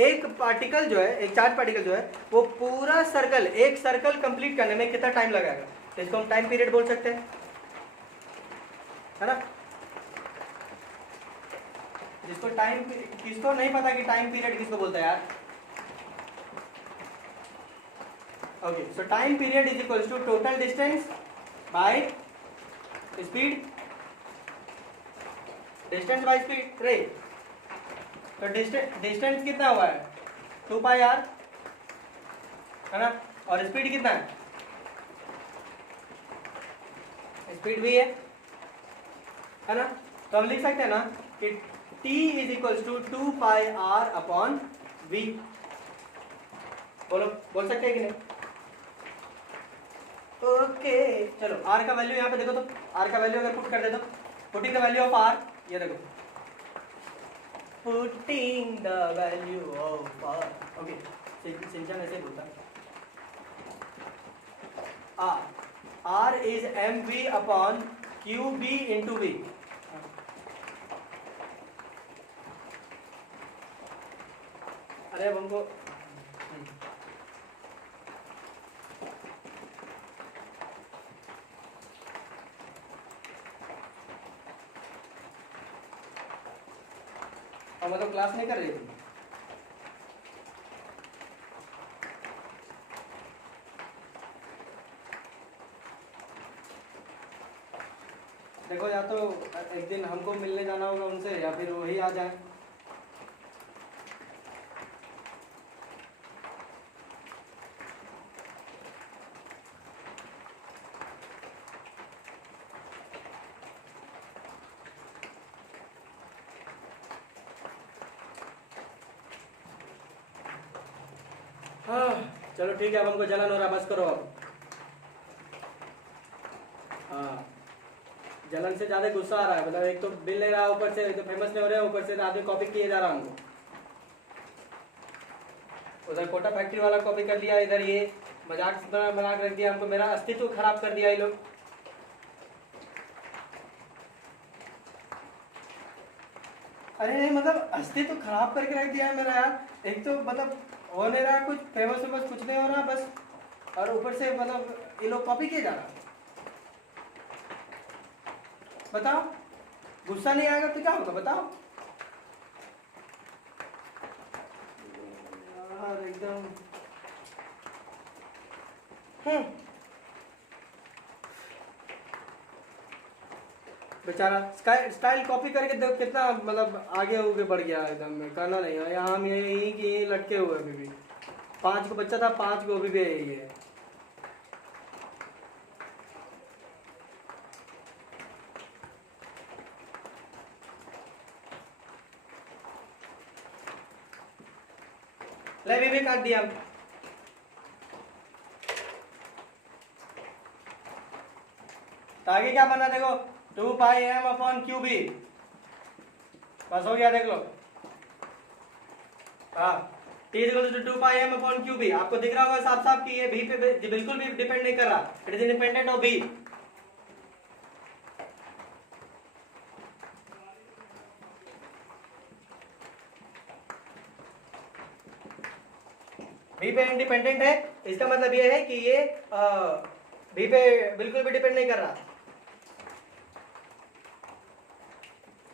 एक पार्टिकल जो है, एक चार्ज पार्टिकल जो है, वो पूरा सर्कल, एक सर्कल कंप्लीट करने में कितना टाइम लगेगा, तो इसको हम टाइम पीरियड बोल सकते हैं, है ना? जिसको टाइम, किसको नहीं पता कि टाइम पीरियड किसको बोलता है यार? Okay, so time period is equals to total distance by speed, distance by speed, right. तो डिस्टेंस कितना हुआ है? 2 पाई आर, है ना? और स्पीड कितना है? स्पीड भी है ना? तो हम लिख सकते हैं ना कि t is equals to 2 pi R upon v। बोलो, बोल सकते हैं कि नहीं? ओके चलो, r का वैल्यू यहाँ पे देखो तो, r का वैल्यू अगर पुट कर दे तो, putting the value of r, ये देखो, putting the value of r, okay, Sinchan ऐसे बोलता है, r is mv upon qb into v। अरे अब हमको हम तो क्लास नहीं कर रही थी। देखो, या तो एक दिन हमको मिलने जाना होगा उनसे, या फिर वही आ जाए। हाँ चलो ठीक है, अब हमको जलन हो रहा, बस करो अब। हाँ, जलन से ज्यादा गुस्सा आ रहा है, मतलब एक तो बिल ले रहा है, ऊपर से तो फेमस नहीं हो रहे हैं, ऊपर से आदमी कॉपी किए जा रहा है हमको। उधर कोटा फैक्ट्री वाला कॉपी कर लिया, इधर ये मजाक बना के रख दिया हमको, मेरा अस्तित्व खराब कर दिया ये लोग। अरे नहीं, मतलब अस्तित्व खराब करके रख दिया है मेरा यार। एक तो मतलब हो नहीं रहा कुछ, फेमस वेमस कुछ नहीं हो रहा बस, और ऊपर से मतलब ये लोग कॉपी किए जा रहा। बताओ, गुस्सा नहीं आएगा तो क्या होगा बताओ यार, एकदम। बेचारा स्टाइल कॉपी करके देखो कितना मतलब आगे होके बढ़ गया एकदम, करना नहीं है यहाँ, हम यही कि यही लटके हुए अभी भी। 5 को बच्चा था, 5 को अभी भी यही है। ले भी काट दिया। तो आगे क्या बना देखो, 2 pi m upon Q B, बस हो गया देख लो। हाँ, t equal to 2 pi m upon Q B. आपको दिख रहा होगा साफ साफ कि ये b पे बिल्कुल भी डिपेंड नहीं कर रहा, it is independent of b। B पे इंडिपेंडेंट है, इसका मतलब ये है कि ये बी पे बिल्कुल भी डिपेंड नहीं कर रहा।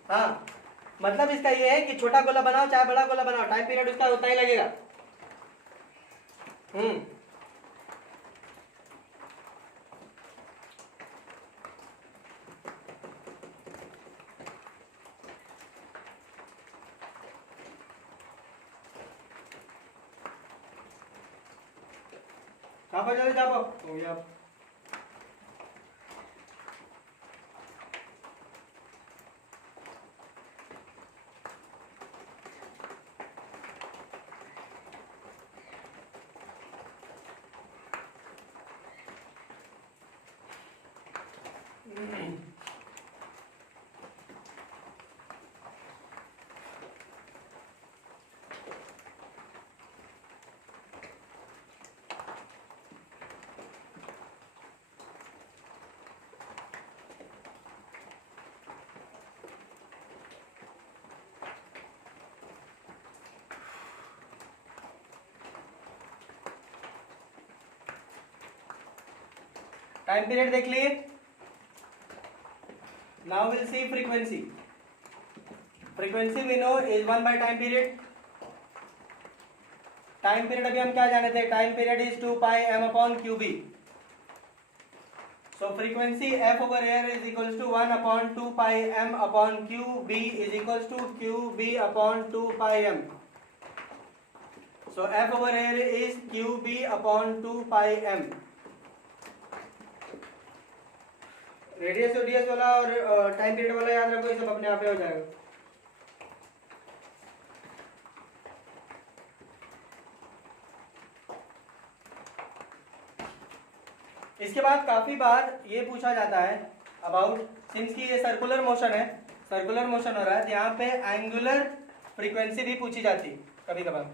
हाँ, मतलब इसका ये है कि छोटा गोला बनाओ चाहे बड़ा गोला बनाओ, टाइम पीरियड उसका उतना ही लगेगा। छापो जल्दी छापो, हो गया। टाइम पीरियड देख लिए। Now will see frequency. Frequency we know is 1 by time period. Time period अभी हम क्या जाने थे, time period is 2 pi m upon Q B. So frequency f over here is equals to 1 upon 2 pi m upon Q B is equals to Q B upon 2 pi m। So f over here is Q B upon 2 pi m। Radius ओडियस वाला और time period वाला याद रखो, ये सब अपने आप ही हो जाएगा। इसके बाद काफी बार ये पूछा जाता है अबाउट, सिंस की ये सर्कुलर मोशन है, सर्कुलर मोशन हो रहा है, यहाँ पे एंगुलर फ्रीक्वेंसी भी पूछी जाती कभी कभार।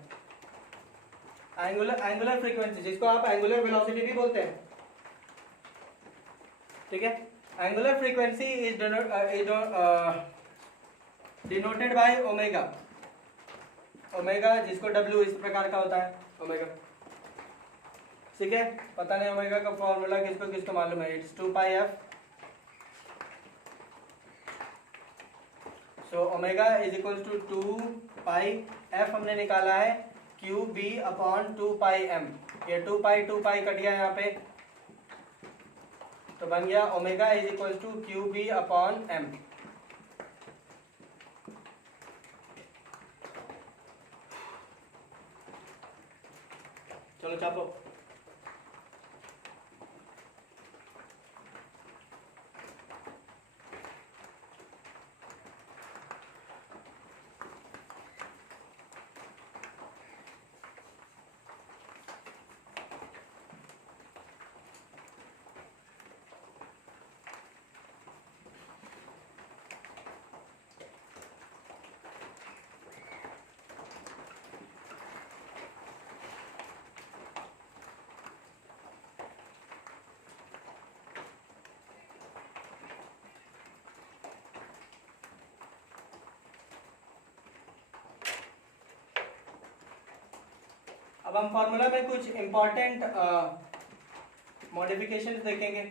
एंगुलर फ्रीक्वेंसी जिसको आप एंगुलर वेलोसिटी भी बोलते हैं, ठीक है। Angular frequency is denoted by omega. Omega जिसको W इस प्रकार का होता है ओमेगा, ठीक है। पता नहीं ओमेगा का फॉर्मूला किसको किसको मालूम है, it's 2 pi f। So omega is equal to 2 pi f हमने निकाला है Q B upon 2 pi m। ये 2 पाई कट गया यहाँ पे, तो बन गया omega is equal to Q B upon M. चलो छापो। अब हम फॉर्मूला में कुछ इंपॉर्टेंट मॉडिफिकेशंस देखेंगे।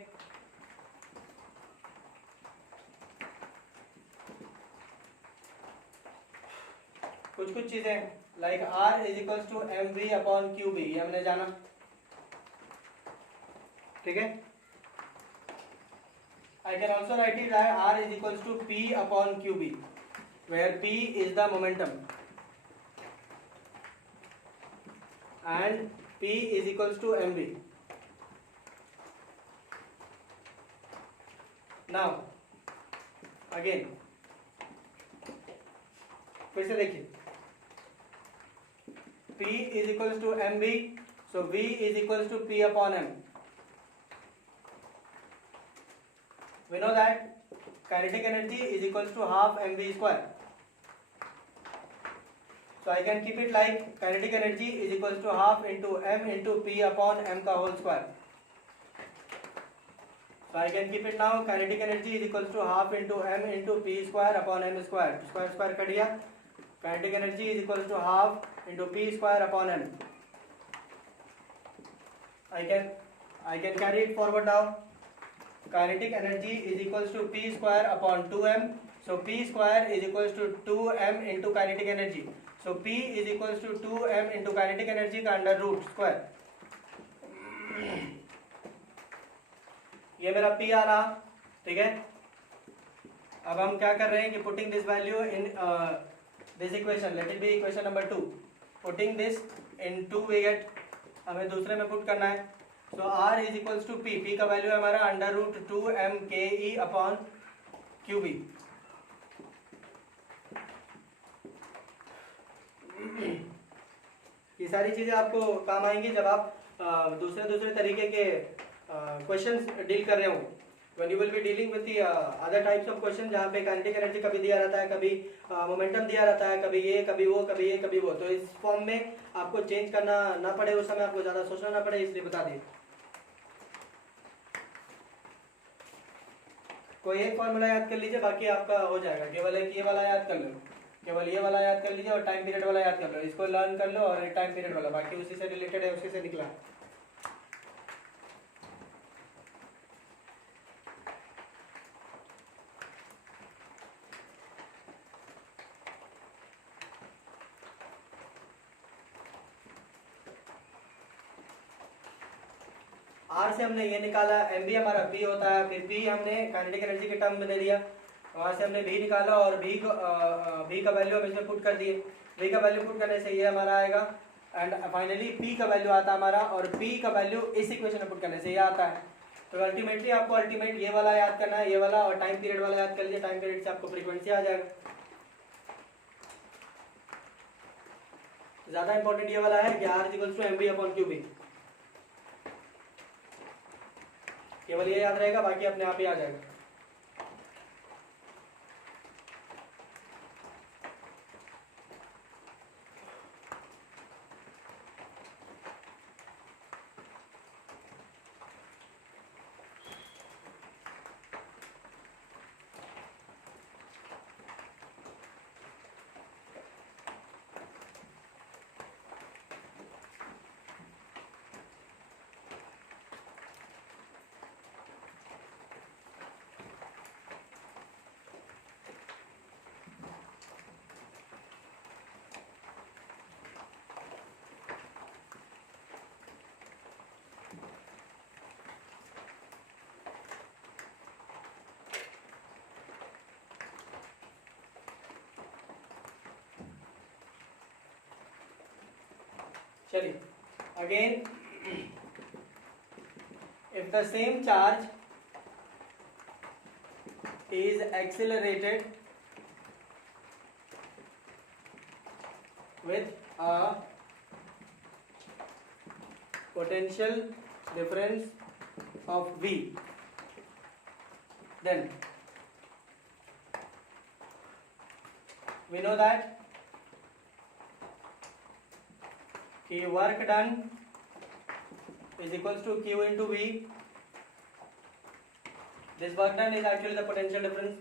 कुछ चीजें like R is equals to M V upon Q B, ये हमने जाना, ठीक है। I can also write it that R is equals to P upon QB, where P is the momentum and P is equals to mv. Now again फिर से देखिए, P is equals to mv, so V is equals to P upon m. We know that kinetic energy is equals to half mv square. So I can keep it like kinetic energy is equals to half into m into P upon m का whole square. So I can keep it now, kinetic energy is equals to half into m into P square upon m square. Square cut गया. Kinetic energy is equals to half into P square upon m. I can carry it forward now. Kinetic energy is equals to P square upon 2m. So P square is equals to 2m into kinetic energy. So P is equals to 2m into kinetic energy का under root square. ये मेरा P आ रहा, ठीक है. अब हम क्या कर रहे हैं कि putting this value in this equation, let it be equation number 2. Putting this in 2 we get, हमें दूसरे में पुट करना है. So R is equals to P. P का वैल्यू है हमारा under root 2m ke upon QB. ये सारी चीजें आपको काम आएंगी जब आप दूसरे तरीके के क्वेश्चंस डील कर रहे हो. When you will be dealing with the other types of question जहाँ पे काइनेटिक एनर्जी कभी दिया रहता है, कभी मोमेंटम दिया रहता है, कभी ये कभी वो, कभी ये कभी वो, तो इस फॉर्म में आपको चेंज करना ना पड़े, उस समय आपको ज़्यादा सोचना ना पड़े, इसलिए बता दिए. कोई एक फॉर्मूला याद कर लीजिए, बाकी आपका हो जाएगा. केवल एक ये वाला याद कर लो, केवल ये वाला याद कर लीजिए और टाइम पीरियड वाला याद कर लो. इसको लर्न कर लो और टाइम पीरियड वाला, बाकी उसी से रिलेटेड है, उसी से निकला. आर से हमने ये निकाला, एम बी हमारा पी होता है, फिर पी हमने काइनेटिक एनर्जी के टर्म में दे दिया, वहाँ से हमने भी निकाला और भी का वैल्यू हम इसमें पुट कर दिए. भी का वैल्यू पुट करने से ये हमारा आएगा एंड फाइनली पी का वैल्यू आता है हमारा, और पी का वैल्यू इस इक्वेशन में पुट करने से ये आता है. तो अल्टीमेटली आपको अल्टीमेट ये वाला याद करना है, ये वाला, और टाइम पीरियड वाला याद कर लीजिए. टाइम पीरियड से आपको फ्रीक्वेंसी आ जाएगा. ज़्यादा इंपॉर्टेंट ये वाला है कि R is equals to M B upon Q B. केवल ये याद रहेगा, बाकी अपने आप ही आ जाएगा. चलिए again, if the same charge is accelerated with a potential difference of V, then we know that कि work done is equals to Q into V. This work done is actually the potential difference.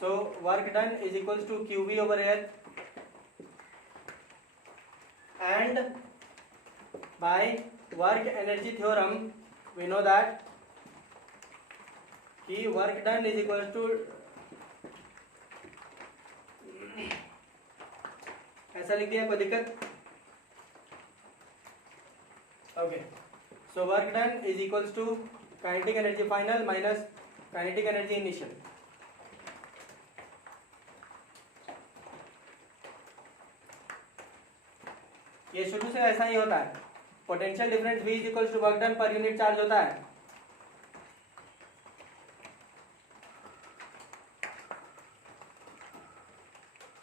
So work done is equals to QV over here, and by work energy theorem we know that कि work done is equals to, ऐसा लिख दिया, कोई दिक्कत? Okay, so work done is equals to kinetic energy final minus kinetic energy initial. ये शुरू से ऐसा ही होता है. Potential difference V is equals to work done per unit charge होता है.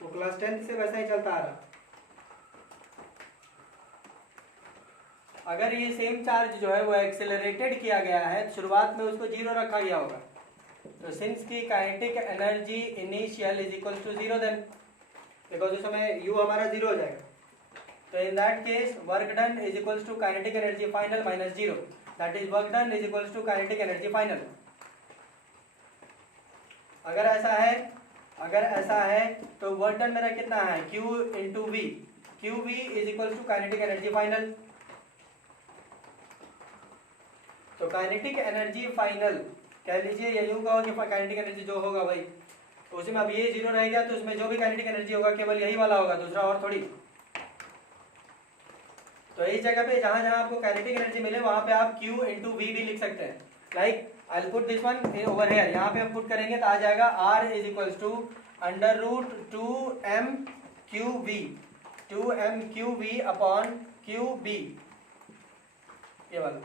वो क्लास 10th से वैसा ही चलता आ रहा. अगर ये सेम चार्ज जो है वो एक्सेलरेटेड किया गया है, शुरुआत में उसको जीरो रखा गया होगा, तो सिंस की kinetic energy initial is equal to zero, then because उस समय यू हमारा जीरो हो जाएगा. तो in that case work done is equal to kinetic energy final minus zero, that is work done is equal to kinetic energy final. अगर ऐसा है तो वर्क डन मेरा कितना है, Q into V. Q V is equal to kinetic energy final. तो kinetic energy final कह लीजिए, या यूं कहो कि काइनेटिक एनर्जी जो होगा भाई, तो उसमें अब ये 0 रह गया, तो उसमें जो भी काइनेटिक एनर्जी होगा केवल यही वाला होगा, दूसरा और थोड़ी। तो इस जगह पे जहां जहां आपको काइनेटिक एनर्जी मिले वहां पे आप Q इंटू वी भी लिख सकते हैं। Like I will put this one over here, यहाँ पे हम पुट करेंगे तो आ जाएगा R is equals to under root 2m upon QB, ये वाला।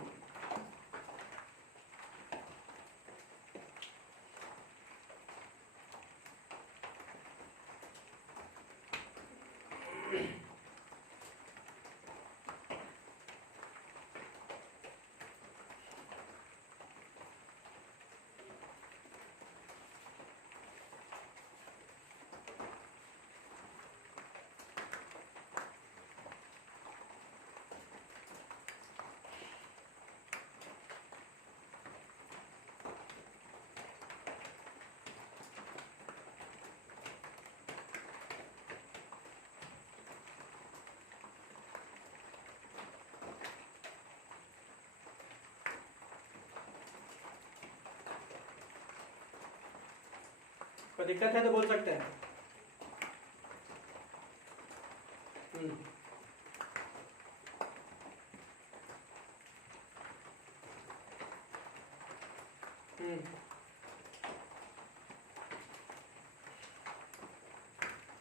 कोई दिक्कत है तो बोल सकते हैं।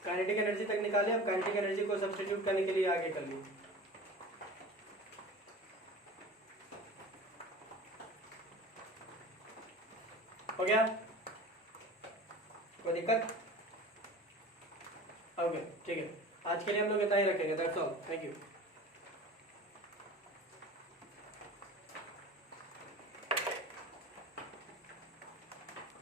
काइनेटिक एनर्जी तक निकाले, अब काइनेटिक एनर्जी को सब्स्टिट्यूट करने के लिए आगे कर लीजिए। हो गया, कोई दिक्कत? ओके ठीक है, आज के लिए हम लोग इतना ही रखेंगे। That's all, thank you.